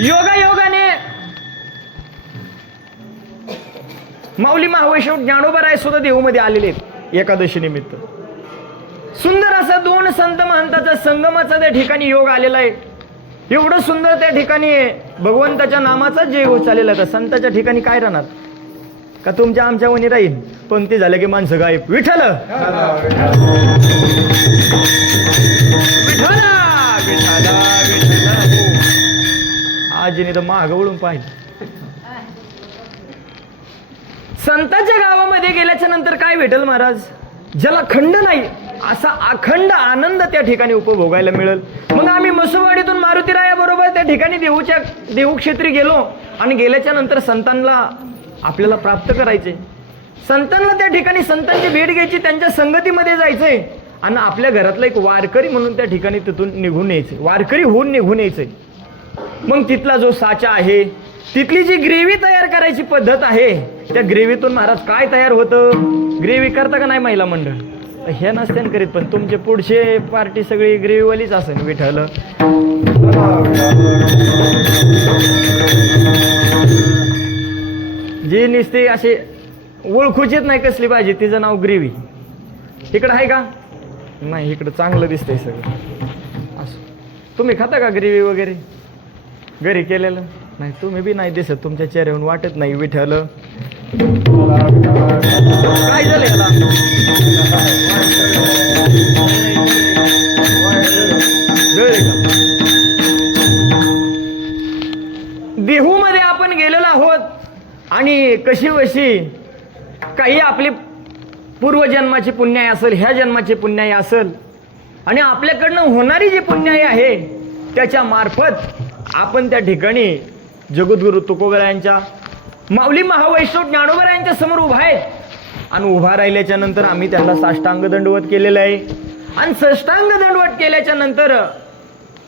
योगायोगाने माऊली महावैष्णव ज्ञानोबराय सुद्धा देहूमध्ये आलेले आहेत एकादशी निमित्त. सुंदर असा 2 संत महंताचा संगमाचा त्या ठिकाणी योग आलेला आहे. एवढं सुंदर त्या ठिकाणी भगवंताच्या नामाचा जे योग चाललेला आहे. संताच्या ठिकाणी काय राहणार का तुमच्या आमच्या वनी राहील, पण ते झालं की माणसं गायब. विठ्ठल आजीने तर मागं वळून पाहिजे. संतांच्या गावामध्ये गेल्याच्या नंतर काय भेटेल महाराज, ज्याला खंड नाही असा अखंड आनंद त्या ठिकाणी उपभोगायला मिळेल. मग आम्ही मसुवाडीतून मारुतीराया बरोबर त्या ठिकाणी देहू क्षेत्री गेलो आणि गेल्याच्या नंतर संतांना आपल्याला प्राप्त करायचे. संतांना त्या ठिकाणी संतांची भेट घ्यायची, त्यांच्या संगतीमध्ये जायचंय आणि आपल्या घरातला एक वारकरी म्हणून त्या ठिकाणी तिथून निघून यायचे, वारकरी होऊन निघून यायचे. मग तिथला जो साचा आहे, तिथली जी ग्रेव्ही तयार करायची पद्धत आहे, त्या ग्रेव्हीतून महाराज काय तयार होतं. ग्रेव्ही करता का नाही महिला मंडळ, हे नसते करीत, पण तुमचे पुढचे पार्टी सगळी ग्रेव्हीवालीच असेल. विठ्ठल जी निसते असे ओळखूचीच नाही कसली भाजी, तिचं नाव ग्रेव्ही. इकडं आहे का नाही, इकडं चांगलं दिसतंय सगळं. असं तुम्ही खाता का ग्रेव्ही वगैरे घरी केलेलं नाही? तुम्ही बी नाही दिसत, तुमच्या चेहऱ्यावरून वाटत नाही. विठ्ठल काय झालं याला. देहूमध्ये आपण गेलेलो आहोत आणि कशी वशी काही आपली पूर्वजन्माची पुण्याई असेल, ह्या जन्माची पुण्याई असेल, आणि आपल्याकडनं होणारी जी पुण्याई आहे त्याच्या मार्फत आपण त्या ठिकाणी जगद्गुरु तुकोबरायांच्या माऊली महावैष्णव ज्ञानोबरायांच्या समोर उभा आहेत. आणि उभा राहिल्याच्या नंतर आम्ही त्यांना साष्टांग दंडवत केलेलं आहे. आणि साष्टांग दंडवत केल्याच्या नंतर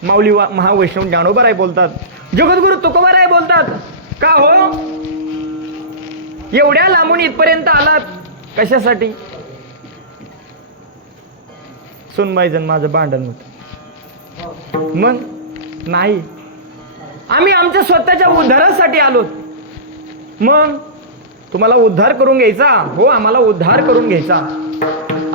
माऊली महावैष्णव ज्ञानोबराय बोलतात, जगद्गुरु तुकोबराय बोलतात, का हो एवढ्या लांबून इथपर्यंत आलात कशासाठी. सुनबाईजन माझं भांडण होतं. मग नाही, आम्ही आमच्या स्वतःच्या उद्धारासाठी आलोत. मग तुम्हाला उद्धार करून घ्यायचा, हो आम्हाला उद्धार करून घ्यायचा.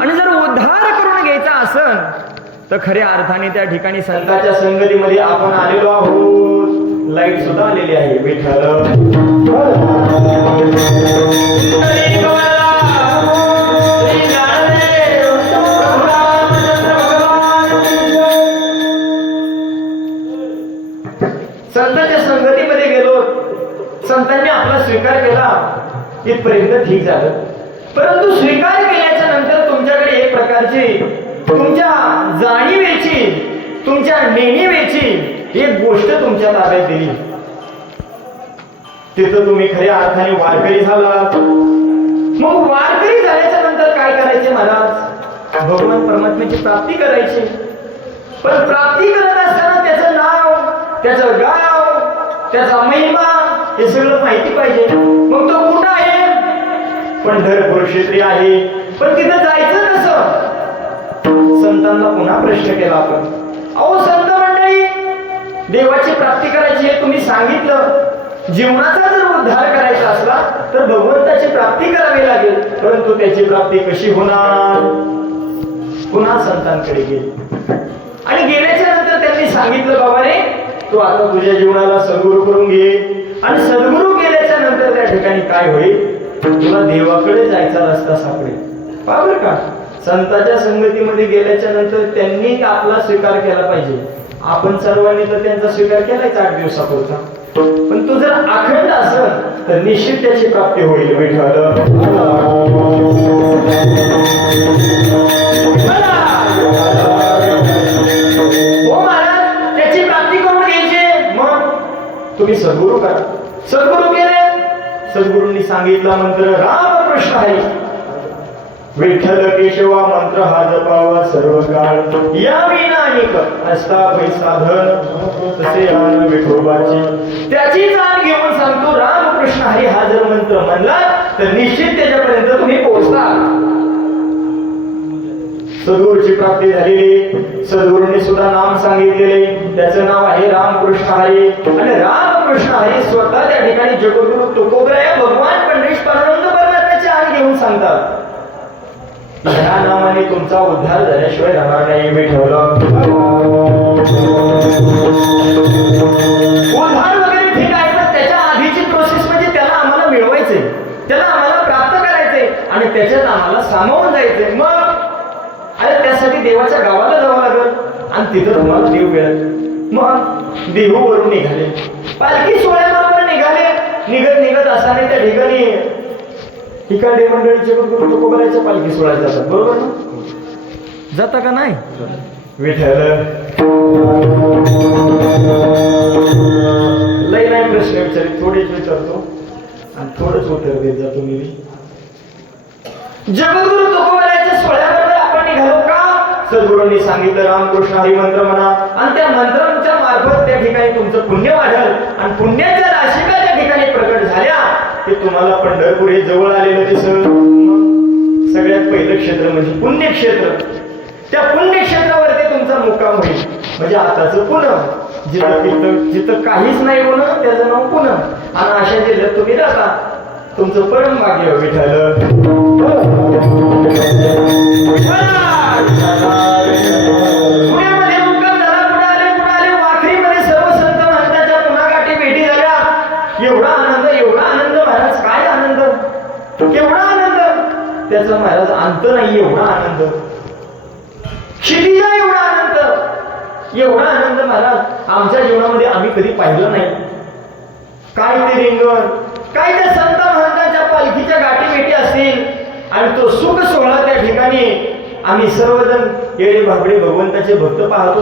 आणि जर उद्धार करून घ्यायचा असेल तर खऱ्या अर्थाने त्या ठिकाणी संतांच्या संगतीमध्ये आपण आलेलो आहोत. लाईट सुद्धा आलेली आहे. विठ्ठल संतांच्या संगतीमध्ये गेलो, संतांनी आपला स्वीकार केला, इथपर्यंत ठीक झालं. परंतु स्वीकार केल्याच्या नंतर तुमच्याकडे एक प्रकारची तुमच्या जाणीवेची, तुमच्या नेणीवेची एक गोष्ट तुमच्या ताब्यात दिली. तिथं तुम्ही खऱ्या अर्थाने वारकरी झालात. मग वारकरी झाल्याच्या नंतर काय करायचे महाराज, भगवान परमात्म्याची प्राप्ती करायची. पण प्राप्ती करत असताना त्याचं नाव, त्याचं गाव, त्याचा महिमा हे सगळं माहिती पाहिजे. मग तो कुठं आहे, पंढरपूर क्षेत्री आहे, पण तिथं जायचं कसं. संतांना पुन्हा प्रश्न केला आपण, अहो संत मंडळी, देवाची प्राप्ती करायची हे तुम्ही सांगितलं, जीवनाचा जर उद्धार करायचा असला तर भगवंताची प्राप्ती करावी लागेल, परंतु त्याची प्राप्ती कशी होणार. पुन्हा संतांकडे गेले आणि गेल्याच्या नंतर त्यांनी सांगितलं, बाबा रे तू आता तुझ्या जीवनाला सद्गुरू करून घे. आणि सद्गुरू केल्याच्या नंतर त्या ठिकाणी काय होईल, तुला देवाकडे जायचा रस्ता सापडेल. बरोबर का. संतांच्या संगतीमध्ये गेल्याच्या नंतर त्यांनी आपला स्वीकार केला पाहिजे. आपण सर्वांनी तर त्यांचा स्वीकार केलाच 8 दिवसापुरता. पण तो जर अखंड असेल तर निश्चित त्याची प्राप्ती होईल विठ्ठल. हो महाराज, त्याची प्राप्ती करून घ्यायची. मग तुम्ही सद्गुरू करा. सद्गुरू केले. सद्गुरूंनी सांगितला मंत्र रामकृष्ण हरी विठ्ठल केशवा मंत्र हा जपावा सर्व काळ. या विना अनेक असता पै साधन तसे आन विठोबाची. त्याची जाण घेऊन सांगतो रामकृष्ण हरी हा जर मंत्र म्हणला तर निश्चित त्याच्यापर्यंत तुम्ही पोहोचता. सद्गुरूची प्राप्ती झालेली. सद्गुरूंनी सुद्धा नाम सांगितलेले. त्याचं नाव आहे रामकृष्ण हरी. आणि रामकृष्ण हरी स्वतः त्या ठिकाणी जगद्गुरु तुकोबराय भगवान पंडित पांडुरंग परमात्म्याची आण घेऊन सांगतात ह्या नावाने तुमचा उद्धार झाल्याशिवाय राहणार नाही. मी ठेवलं उद्धार वगैरे ठीक आहे, पण त्याच्या आधीची प्रोसेस म्हणजे त्याला आम्हाला मिळवायचंय, त्याला आम्हाला प्राप्त करायचंय आणि त्याच्यात आम्हाला सामावून जायचंय. मग अरे त्यासाठी देवाच्या गावाला जावं लागल आणि तिथं तुम्हाला देव मिळत. मग देहूवरून निघाले, पालखी सोहळ्याबरोबर निघाले. निघत असताना त्या ठिकाणी इकडे मंडळीचे तुकोबरायच्या पालखी सोहळ्यात जातात, बरोबर ना? जाता का नाही? विठ्ठल लय नाही प्रश्न विचारित, थोडेच विचारतो आणि थोडंच उत्तर देत जातो मी. जगद्गुरु तुकोबरायच्या सोहळ्याबरोबर आपण निघालो का? सद्गुरूंनी सांगितलं रामकृष्ण हरी मंत्र म्हणा आणि त्या मंत्रांच्या मार्फत त्या ठिकाणी तुमचं पुण्य वाढेल आणि पुण्याच्या राशिका त्या ठिकाणी प्रकट झाल्या की तुम्हाला पंढरपूर हे जवळ आलेलं दिसत. सगळ्यात पहिलं क्षेत्र म्हणजे पुण्यक्षेत्र. त्या पुण्यक्षेत्रावरती तुमचा मुक्काम होईल. म्हणजे आताचं पुणे, जिथं काहीच नाही होणं त्याचं नाव पुणे. आणि अशा जिल्ह्यात तुम्ही राहता. तुमचं परम भाग्य विठ्ठल. पुण्यामध्ये मुक्काम झाला. पुढे आले वाखरीमध्ये सर्व संत महंतांच्या पुन्हा गाठी भेटी झाल्या. एवढा आनंद महाराज, काय आनंद, केवढा आनंद त्याचा महाराज, अंत नाही. एवढा आनंद, क्षितिजा एवढा आनंद, एवढा आनंद महाराज आमच्या जीवनामध्ये आम्ही कधी पाहिलं नाही. काय ते रिंगण, काय त्या संत महंतांच्या पालखीच्या गाठी भेटी असतील आणि तो सुख सोहळा त्या ठिकाणी आम्ही सर्वजण येडे भाबडे भगवंताचे भक्त पाहतो.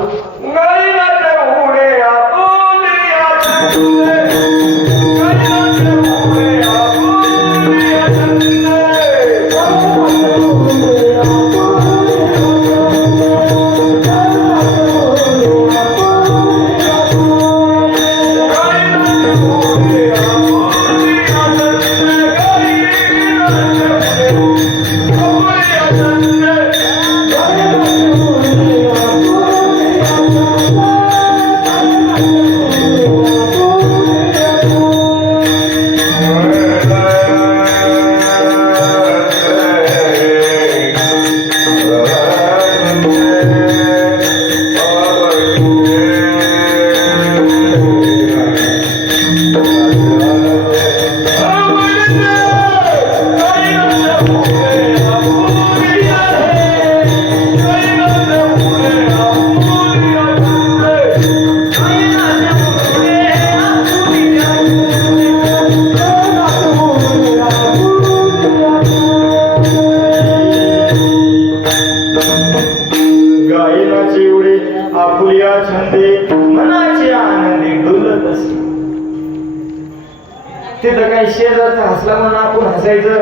तिथं काही शेजारचा हसला म्हणून आपण हसायचं,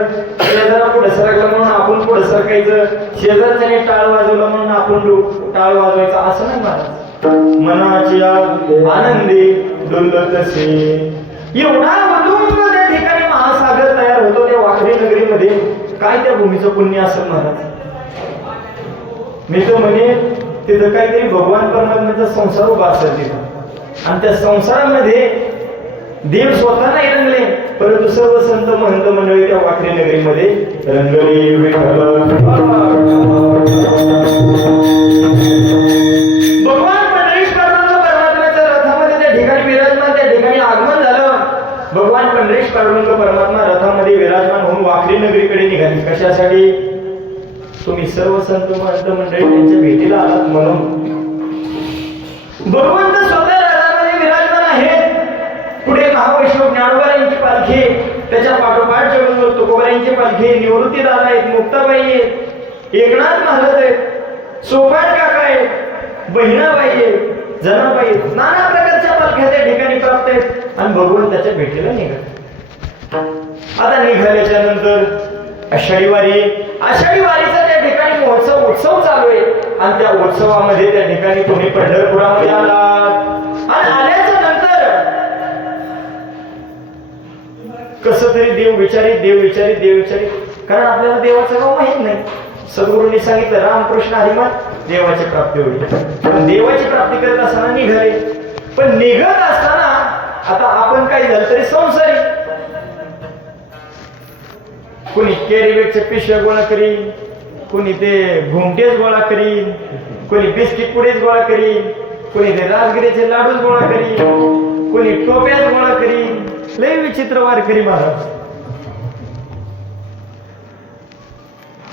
शेजारा पुढे सरकला म्हणून आपण पुढे सरकायचं, शेजारच्याने टाळ वाजवला म्हणून आपण टाळ वाजवायचं, असं नाही महाराज. मनाची आनंदी डुलतसे. एवढा मधुंग त्या ठिकाणी महासागर तयार होतो त्या वाखरी नगरीमध्ये. काय त्या भूमीचं पुण्य असेल महाराज. मी तर म्हणे तिथं काहीतरी भगवान परमात्म्याचा संसार उभा असेल तिथं आणि त्या संसारामध्ये देव स्वतः नाही रंगले परंतु सर्व संत महंत मंडळी त्या वाखरी नगरीमध्ये रंगली. भगवान पंढरीश परमात्म्याच्या रथामध्ये त्या ठिकाणी विराजमान, त्या ठिकाणी आगमन झालं. भगवान पंढरीश परमात्मा रथामध्ये विराजमान होऊन वाखरी नगरीकडे निघाली. कशासाठी? तुम्ही सर्व संत महंत मंडळी त्यांच्या भेटीला आलात म्हणून. भगवंत स्वतः रथामध्ये विराजमान आहे. पुढे ज्ञानदेव ज्ञानोबारायांची पालखी, त्याच्या पाठोपाठ जगन्नाथ तुकोबारायांची पालखी, निवृत्ती दादा आहेत, मुक्ताबाई आहेत, एकनाथ महाराज आहेत, सोपान काका आहेत, बहिणाबाई आहेत, जनाबाई आहेत, नाना प्रकारच्या पालख्या त्या ठिकाणी प्राप्त आहेत आणि भगवंताच्या भेटीला निघाले. आता निघाल्याच्या नंतर आषाढी वारीचा त्या ठिकाणी उत्सव चालू आहे आणि त्या उत्सवामध्ये त्या ठिकाणी तुम्ही पंढरपुरामध्ये आलात आणि आल्याच्या नंतर कसं तरी देव विचारित कारण आपल्याला देवाचं नाव माहित नाही. सद्गुरूंनी सांगितलं रामकृष्ण हरिमान देवाची प्राप्ती होईल. पण देवाची प्राप्ती करत असताना निघाले, पण निघत असताना आता आपण काय झालं तरी संसारी, कोणी कॅरीबॅगचे पिशव्या गोळा करीन, कोणी ते घुमटेच गोळा करीन, कोणी बिस्किट पुडेच गोळा करीन, कोणी ते राजगिरीचे लाडूच गोळा करीन, कोणी टोप्याच गोळा करीन. लय विचित्र वारकरी महाराज.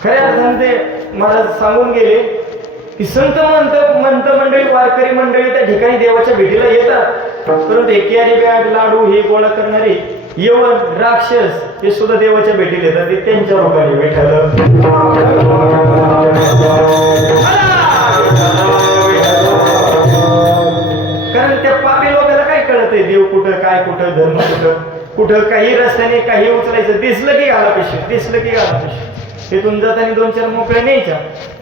खऱ्या अर्थाने ते महाराज सांगून गेले की संत मंडळी वारकरी मंडळी त्या ठिकाणी देवाच्या भेटीला येतात, परंतु कॅरीबॅग लाडू हे गोळा करणारे यवन राक्षस हे सुद्धा देवाच्या भेटीला येतात. ते त्यांच्या रूपाने विठ्ठल कारण त्या पापी लोकांना काय कळत आहे देव कुठं, काय कुठं, धर्म कुठं काही रस्त्याने काही उचलायचं, दिसलं की घाला पिशवी, तिथून जाताना 2-4 मोकळ्या न्यायच्या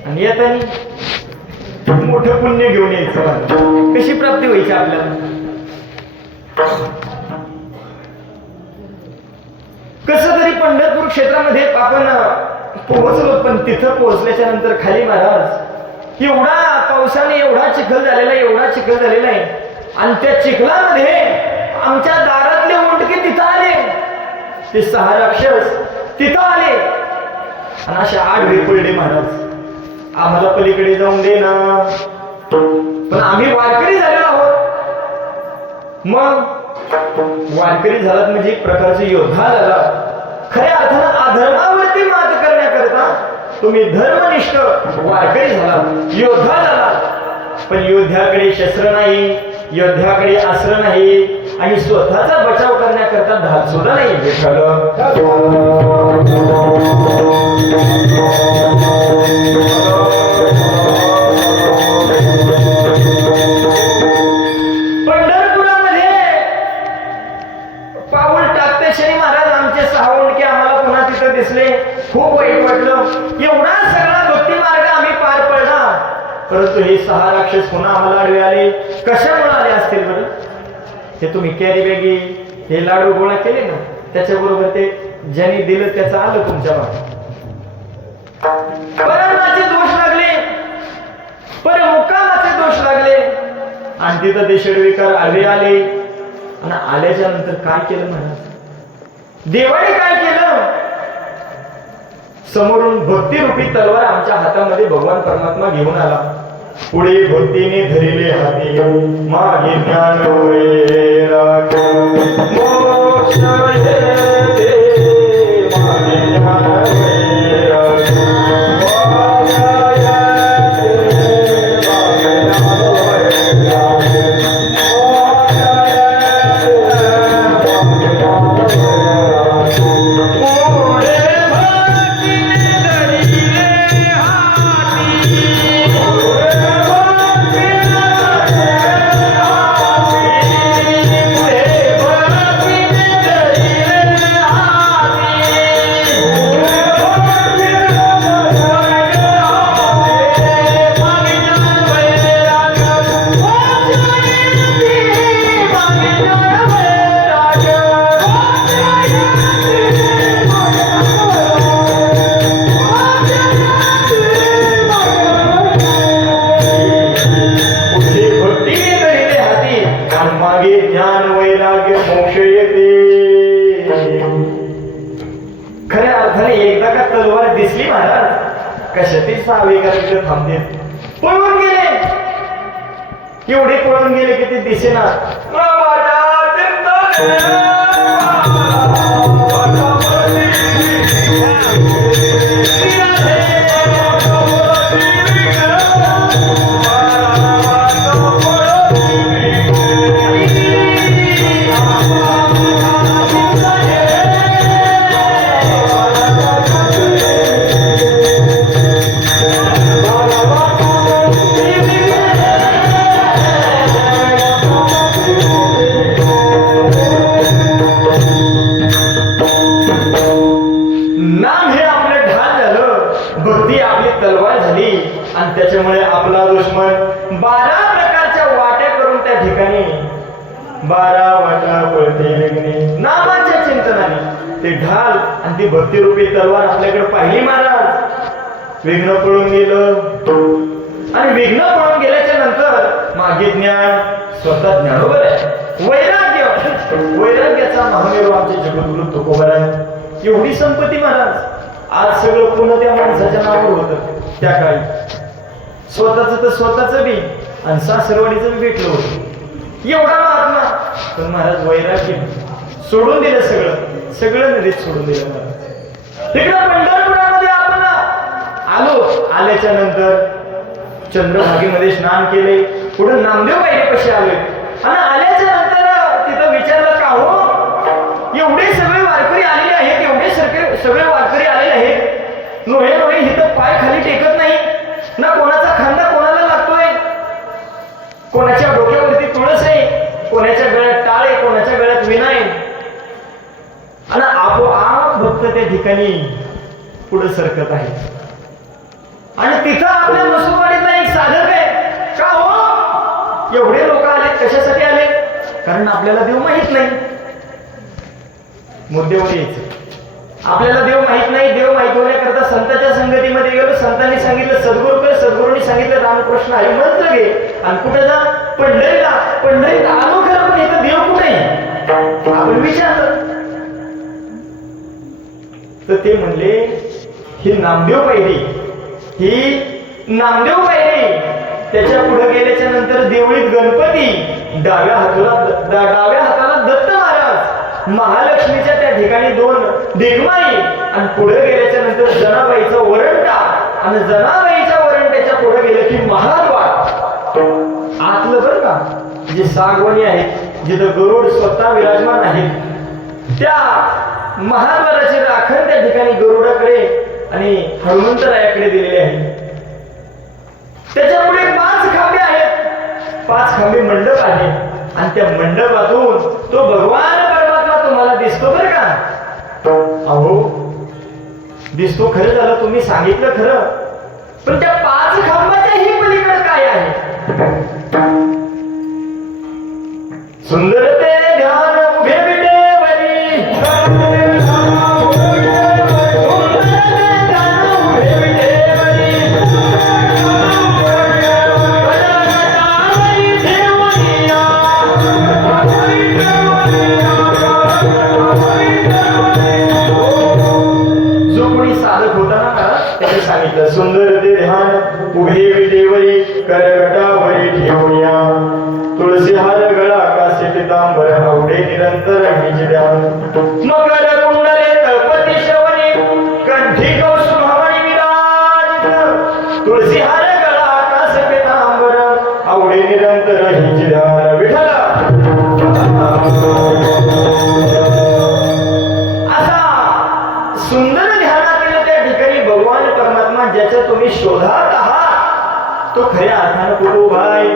आणि येताना मोठं पुण्य घेऊन यायचं. कशी प्राप्ती व्हायची आपल्याला? कसं तरी पंढरपूर क्षेत्रामध्ये आपण पोहोचलो, पण तिथं पोहोचल्याच्या नंतर खाली महाराज एवढा पावसाने एवढा चिखल झालेला आहे आणि त्या चिखलामध्ये आमच्या दारातले उंडके तिथं आले, ते 6 राक्षस तिथं आले आणि अशा आडवे पडले. महाराज आम्हाला पलीकडे जाऊन दे ना, पण आम्ही वारकरी झालेलो आहोत. मग वारकरी झालात म्हणजे एक प्रकारचे योद्धा झाला. खऱ्या अर्थानं अधर्मावरती मात करण्याकरता तुम्ही धर्मनिष्ठ वारकरी झाला, योद्धा झाला. पण योद्ध्याकडे शस्त्र नाही, योद्ध्याकडे अस्त्र नाही आणि स्वतःचा बचाव करण्याकरता ढाल सुद्धा नाही. पंढरपुरामध्ये पाऊल टाकते शनी महाराज आमचे 6 उंडके आम्हाला पुन्हा तिथं दिसले. खूप वाईट वाटलं. एवढा सगळा भक्ती मार्ग आम्ही पार पडला, परंतु हे 6 राक्षस पुन्हा आम्हाला आडवे आले. कशामुळे आले असतील बरं? ते तुम्ही कॅरीबॅगी हे लाडू गोळा केले ना, त्याच्याबरोबर ते ज्यांनी दिलं त्याचं आलं तुमच्या मागे. परमाचे दोष लागले, परमुक्कामाचे दोष लागले आणि तिथं ते षड्विकार आले आणि आल्याच्या नंतर काय केलं महाराज? देवाने काय केलं? समोरून भक्तिरूपी तलवार आमच्या हातामध्ये भगवान परमात्मा घेऊन आला. पुढे भक्तीने धरिले हाती, मागे ज्ञान वैराग्य मोक्ष देते, मागे ज्ञान वैराग्य थांबते. पळून गेले, एवढे पळून गेले की ते दिसेना. तलवार झाली आणि त्याच्यामुळे आपला दुश्मन 12 प्रकारच्या वाट्या करून त्या ठिकाणी 12 वाटा पळते वेगणे नामाच्या चिंतनाने ते ढाल आणि ती भक्तिरूपी तलवार आपल्याकडे पाहिली महाराज. विघ्न पळून गेलं आणि विघ्न पळून गेल्याच्या नंतर मागे ज्ञान, स्वतः ज्ञानोबर आहे, वैराग्याचा महामेरू आमचे जगद्गुरु तुकोबार आहे. एवढी संपत्ती महाराज. आज सगळं पुन्हा त्या माणसाच्या नावावर होतं. त्या काळी स्वतःच तर स्वतःच बी आणि सासरवाडीचं बी भेटलं होतं. एवढा महात्मा. पण महाराज वैराग्य सोडून दिलं, सगळं नदीत सोडून दिलं महाराज. तिकडं पंढरपुरामध्ये आपण आल्याच्या नंतर चंद्रभागेमध्ये स्नान केले, पुढे नामदेव पायरीपाशी आलोय आणि आल्याच्या नंतर तिथं विचारलं का हो एवढे सगळे वारकरी आलेले आहेत, सगळे वारकरी आलेले आहेत, नोहे इथं पाय खाली टेकत नाही ना, कोणाचा खांदा कोणाला लागतोय, कोणाच्या डोक्यावरती तुळस आहे, कोणाच्या गळ्यात टाळ आहे, कोणाच्या गळ्यात विणा आहे आणि आपोआप भक्त त्या ठिकाणी पुढे सरकत आहे. आणि तिथं आपल्या मुसलमानीतला एक साधक आहे. का हो एवढे लोक आले, कशासाठी आले? कारण आपल्याला देव माहित नाही. मुद्द्यावर यायचं. आपल्याला देव माहित नाही. देव माहित होण्याकरता संतांच्या संगतीमध्ये गेलो. संतांनी सांगितलं सद्गुरू कर, सद्गुरूंनी सांगितलं रामकृष्ण हरी मंत्र घे आणि कुठे जा? पंढरीला आलो खरं, पण इथं देव कुठे आहे? आपण विचारलं तर ते म्हणले ही नामदेव पायरी. त्याच्या पुढे गेल्याच्या नंतर देवळीत गणपती, डाव्या हाताला दत्त महाराज, महालक्ष्मीच्या त्या ठिकाणी 2 देगमाई आणि पुढे गेल्याच्या नंतर जनाबाईचा वरंटा आणि जनाबाईच्या वरंट्याच्या पुढे गेलं की महाद्वार. आतलं बरं का जे सागवानी आहेत, जिथं गरुड स्वतः विराजमान आहेत, त्या महाद्वाराची राखण त्या ठिकाणी गरुडाकडे आणि हनुमंतरायाकडे दिलेले आहे. त्याच्या पुढे 5 खांबे आहेत, 5 खांबे मंडप आहे आणि त्या मंडपातून तो भगवान परमात्मा तुम्हाला दिसतो बरं का. अहो दिसतो खरं झालं, तुम्ही सांगितलं खरं, पण त्या 5 खांबाच्या ही पलीकडे काय आहे? सुंदर ते ध्यान उभे विटेवरी, सांगितलं सुंदर ते ध्यान उभे विटेवरी, करगटावरी ठेवूया, तुळसी हार गळा कासे पितांबर, आवडे निरंतर हिजड्या, मकर कुंडले तळपती श्रवणी, कंठी कौसुभावणी विराजित, तुळसी हार गळा कासे पितांबर, आवडे निरंतर हिजड्या. विठ्ठला असा सुंदर ध्यानातील त्या ठिकाणी भगवान परमात्मा ज्याच्या तुम्ही शोधात आहात तो खऱ्या अर्थानं कुठं उभा आहे?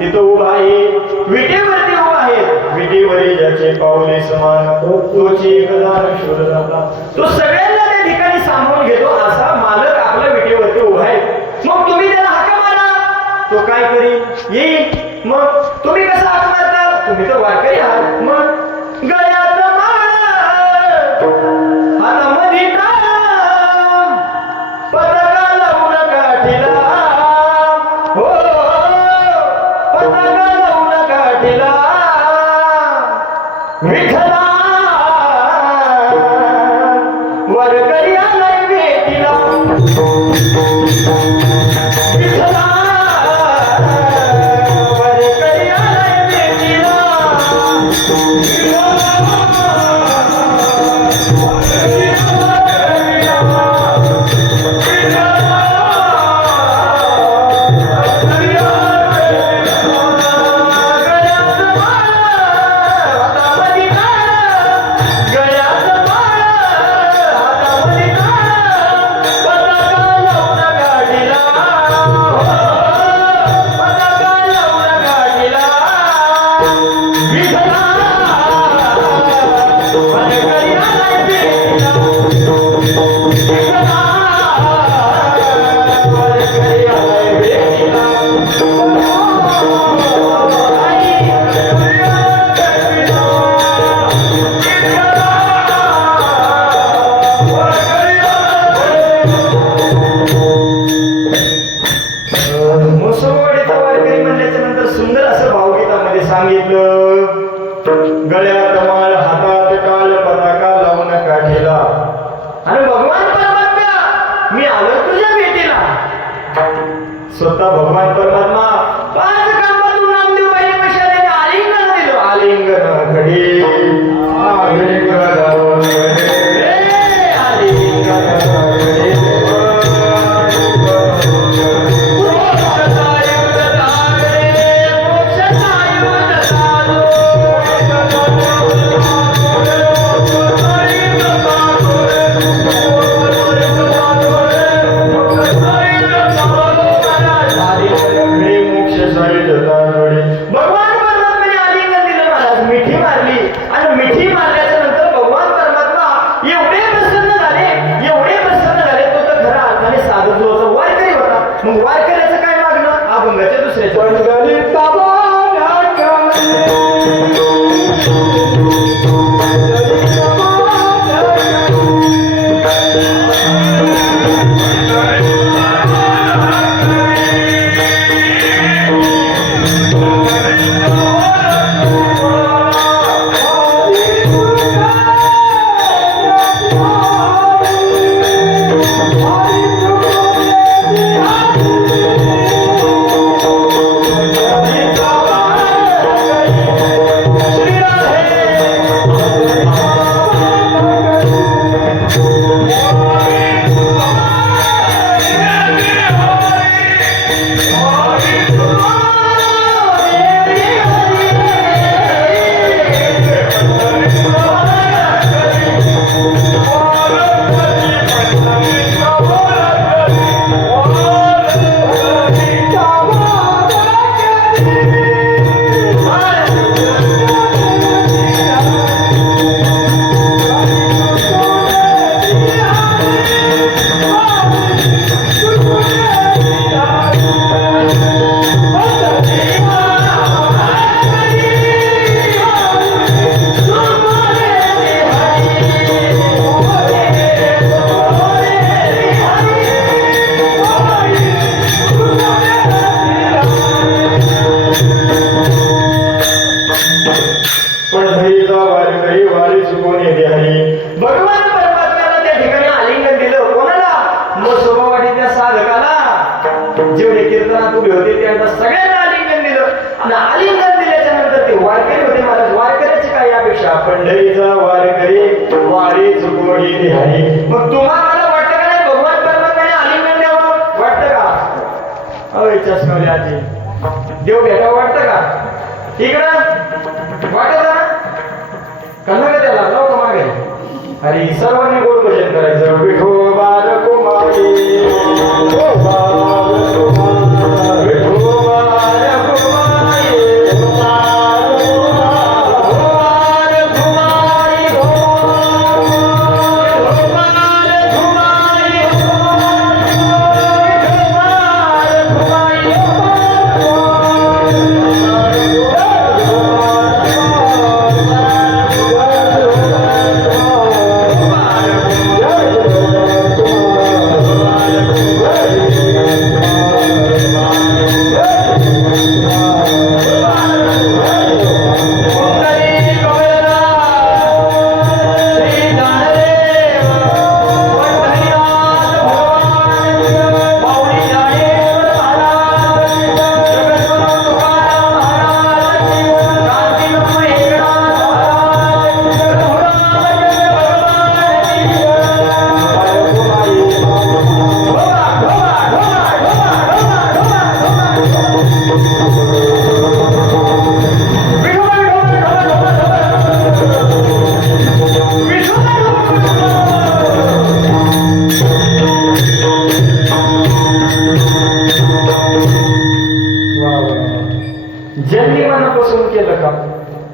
तिथं उभा आहे, विटेवरती उभा आहे. विटेवरी ज्याचे पावले समान, तोची एकदा शोध लागला. तो सगळ्यांना त्या ठिकाणी सामावून घेतो असा मालक आपल्या विटेवरती उभा आहे. मग तुम्ही त्याला हाका मारा, तो काय करील? येईल. मग तुम्ही कसा हाक मारता? तुम्ही तर वारकरी आहात. मग गळ्यात माळ, हातामध्ये टाळ, पताका लावून काठीला, हो पताका लावून काठीला, विठ्ठला वारकरी आलाय भेटीला, विठ्ठला वारकरी आलाय भेटीला. स्वतः भगवान परमात्मा 5 कामातून नामदेव बाई मशाले आलिंगन दिलं. आलिंगन घडी आलिंगन घडी आलिंगन घडी वारकऱ्याचं काय मागणं अभंगाच्या दुसऱ्याच्या भगवान परमात्म्याला त्या ठिकाणी आलिंगन दिलं. कोणाला? मोसोबावाडीच्या साधकाला. जेवढे कीर्तनात उभे होते त्यांना सगळ्यांना आलिंगन दिलं. आणि आलिंगन दिल्याच्या नंतर ते वारकरी होते. महाराज वारकऱ्याची काय अपेक्षा? पंढरीचा वारकरी वारी चुकोडी निहारी. मग तुम्हाला वाटतं का नाही भगवान परमात्म्याने आलिंगन द्यावं? वाटतं का? अय चष्मले आजी देव भेटावं वाटतं का? इकडं वाटत ना कन्हा का त्याला लोक मागे. अरे सर्वांनी गोड भजन करायचं. विठोबा कुमारी विठोबा कुमारी विठोबा कुमारी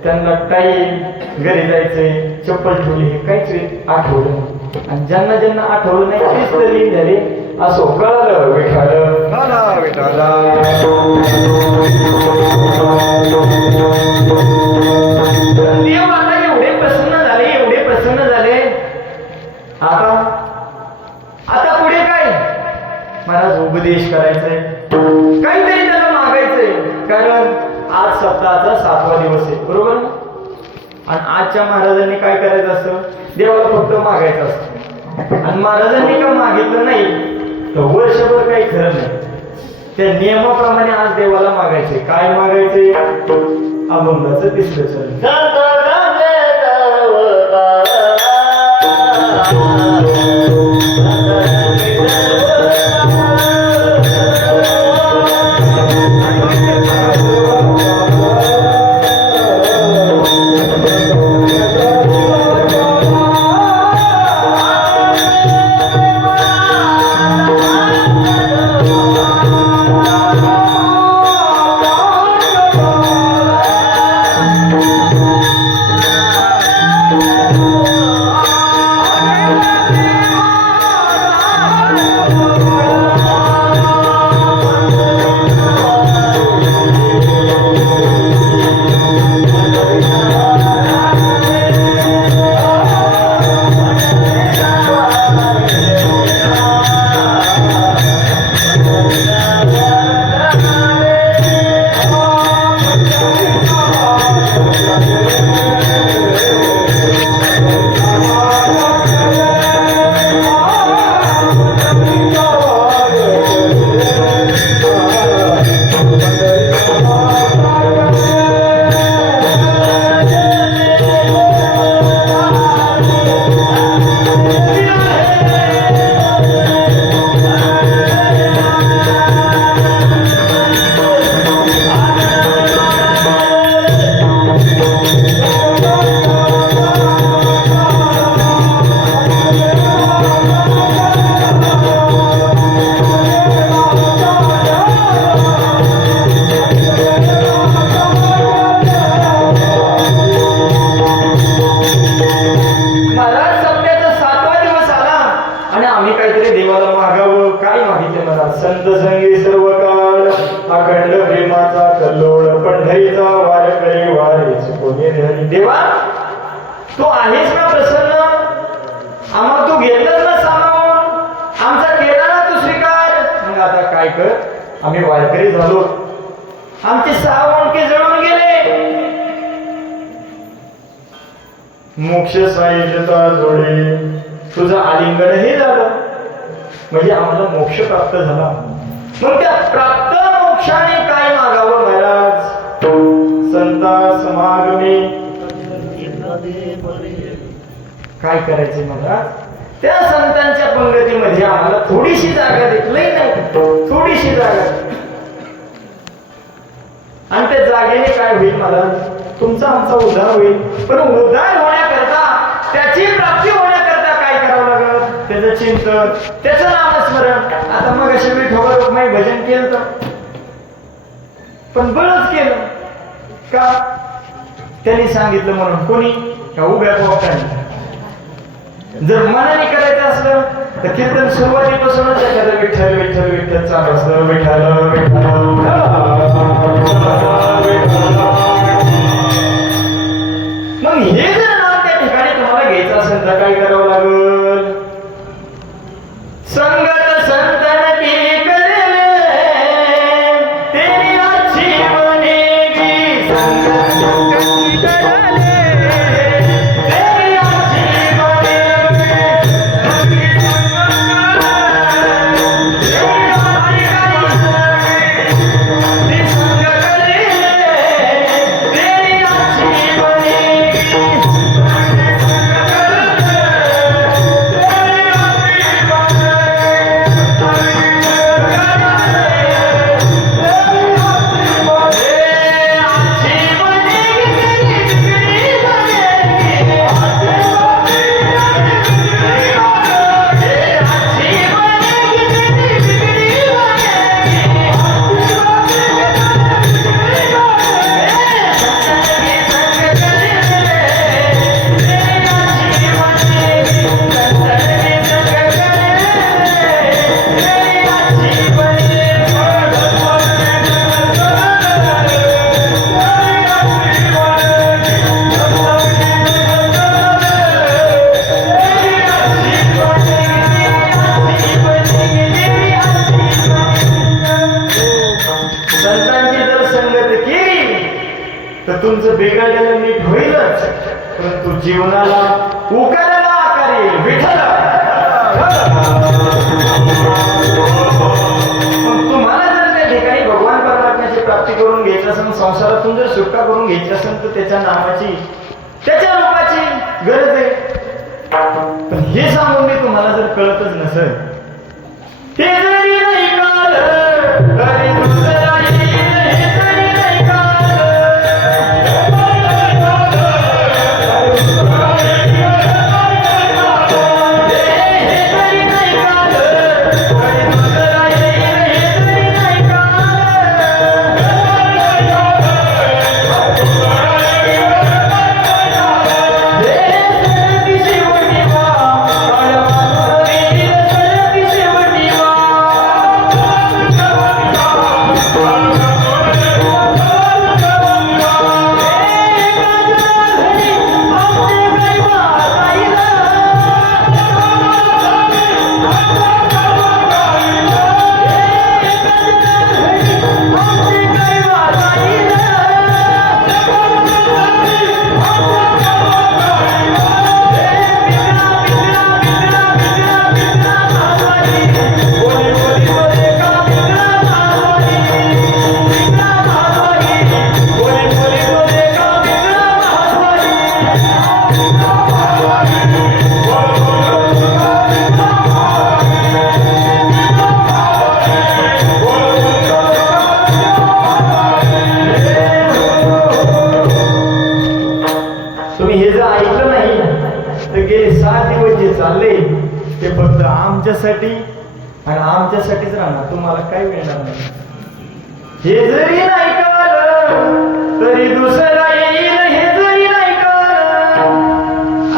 त्यांना काही घरी जायचंय चप्पल ठेवली हे काहीच आठवलं नाही. आणि ज्यांना ज्यांना आठवलं नाही तेच तरी झाले असो कळलं विठाला विठाला. देव आता एवढे प्रसन्न झाले आता पुढे काय महाराज उपदेश करायचंय काहीतरी त्याला मागायचंय. कारण आज सप्ताहाचा 7वा दिवस आहे बरोबर. आणि आजच्या महाराजांनी काय करायचं असतं? देवाला फक्त मागायचं असतं. आणि महाराजांनी का मागितलं नाही तर वर्षभर काही खरं नाही. त्या नियमाप्रमाणे आज देवाला मागायचे. काय मागायचे? अभंगाचं तिसरं चरण. संत संगी सर्व काळ अखंड प्रेमाचा कल्लोळ पंढरीचा वार करे वारीच कोणी हरी. देवा तू आहेस ना प्रसन्न, आम्हाला तू घेतलंच ना सामावून, आमचा केला ना तू स्वीकार. मग आता काय कर, आम्ही वारकरी झालो, आमचे 6 वणके जळून गेले. मोक्ष साहित्यता जोडे तुझं आलिंगनही झालं, म्हणजे आम्हाला मोक्ष प्राप्त झाला. मग त्या प्राप्त मोक्षाने काय मागावं महाराज? संता समागमे काय करायचे महाराज? त्या संतांच्या पंगतीमध्ये आम्हाला थोडीशी जागा देतलंही नाही, थोडीशी जागा. आणि त्या जागेने काय होईल महाराज? तुमचा आमचा उद्धार होईल. पण उद्धार होण्याकरता, त्याची प्राप्ती होण्याकरता काय करावं लागलं? त्याचं चिंतन, त्याचं नामस्मरण. आता मग अशा विठोबा रुक्माई भजन केलं, पण बळच केलं का? त्यांनी सांगितलं म्हणून. कोणी? का उभ्या पोपटाने. जर मनाने करायचं असलं तर कीर्तन सुरुवातीपासूनच एखादं विठ्ठल विठ्ठल विठ्ठल चालू असतं. विठ्ठल मग हे जर नाम त्या ठिकाणी तुम्हाला घ्यायचं असेल तर काय करावं लागल? संगत संतन की करेले तेरी अच्छी बनेगी. संगत संतन की करेले तेरी अच्छी बनेगी. तुमचं बिघडलेलं नीट होईलच, परंतु जीवनाला उकाराला आकार येईल. विठ्ठल तुम्हाला जर त्या संसारातून जर सुटका करून घ्यायची असेल तर त्याच्या नामाची त्याच्या रूपाची गरज आहे. पण हे सांगून मी तुम्हाला जर कळतच नसेल, हे जरी नाही काल तरी दुसरा येईल, हे जरी नाही काल ते फक्त आमच्यासाठी आणि आमच्यासाठीच राहणार, तुम्हाला काय मिळणार नाही. हे जरी नाही कळलं तरी दुसरा येईल, हे जरी नाही कळलं.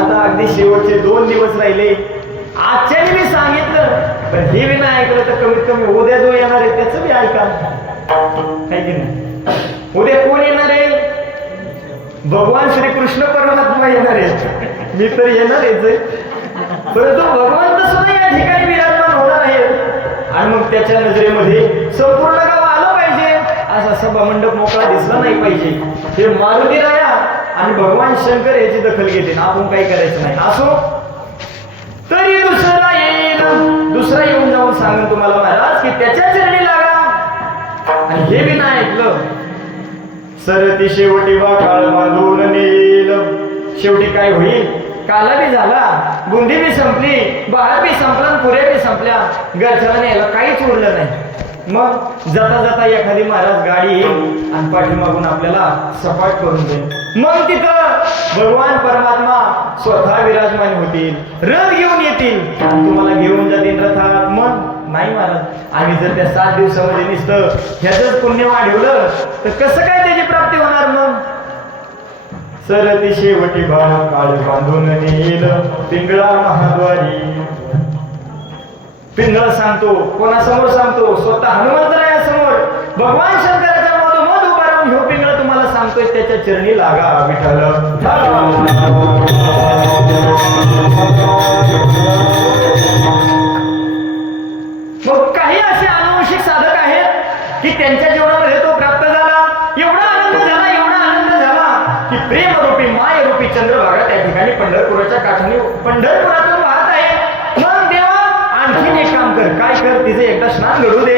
आता अगदी शेवटचे 2 दिवस राहिले. आजच्या मी सांगितलं, पण हे बी नाही ऐकलं तर कमीत कमी उद्या जो येणार आहे त्याच बी ऐका, काय की नाही. उद्या कोण येणार आहे? भगवान श्रीकृष्ण परमात्मा येणार आहे. मी तर येणार आहे, परंतु भगवंत सुद्धा या ठिकाणी विराजमान होणार आहे. आणि मग त्याच्या नजरेमध्ये संपूर्ण गाव आलं पाहिजे, असा सभा मंडप मोकळा दिसला नाही पाहिजे. हे मारुती राया आणि भगवान शंकर याची दखल घेते, आपण काही करायचं नाही. असो तरी दुसरा येईल, दुसरा येऊन जाऊन सांगेन तुम्हाला महाराज की त्याच्या चरणी लागा. आणि हे बी नाही ऐकलं, सरती शेवटी बा काळ बांधून नेल. शेवटी काय होईल? काला बी झाला, बुंदी बी संपली, बहार बी संपला, पुऱ्या बी संपल्या, घरच्याला न्यायला काहीच उरलं नाही. मग जाता जाता एखादी महाराज गाडी येईल आणि पाठीमागून आपल्याला सपाट करून देईल. मग तिथं भगवान परमात्मा स्वतः विराजमान होतील, रथ घेऊन येतील, तुम्हाला घेऊन जातील रथात. मग नाही महाराज, आम्ही जर त्या 7 दिवसामध्ये नुसतं ह्याच पुण्य वाढवलं तर कसं काय त्याची प्राप्ती होणार? मग सरती शेवटी बा काळ बांधून नेल पिंगळा महाद्वारी. पिंगळा सांगतो, कोणासमोर सांगतो? स्वतः हनुमंतरायासमोर, भगवान शंकराच्या मधोमध उभा राहून ह्यो पिंगळा तुम्हाला सांगतोय त्याच्या चरणी लागा विठ्ठल. मग काही असे अनुवंशिक साधक आहेत की त्यांच्या जीवनामध्ये तो प्राप्त झाला. एवढा आनंद झाला, एवढा आनंद झाला की प्रेमरूपी मायरूपी चंद्रभागा त्या ठिकाणी पंढरपुराच्या काठाने पंढरपुरातून वाहत आहे. मग देवा आणखीन एक काम कर, काय कर, तिचे एकदा स्नान घडू दे.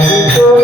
मागितो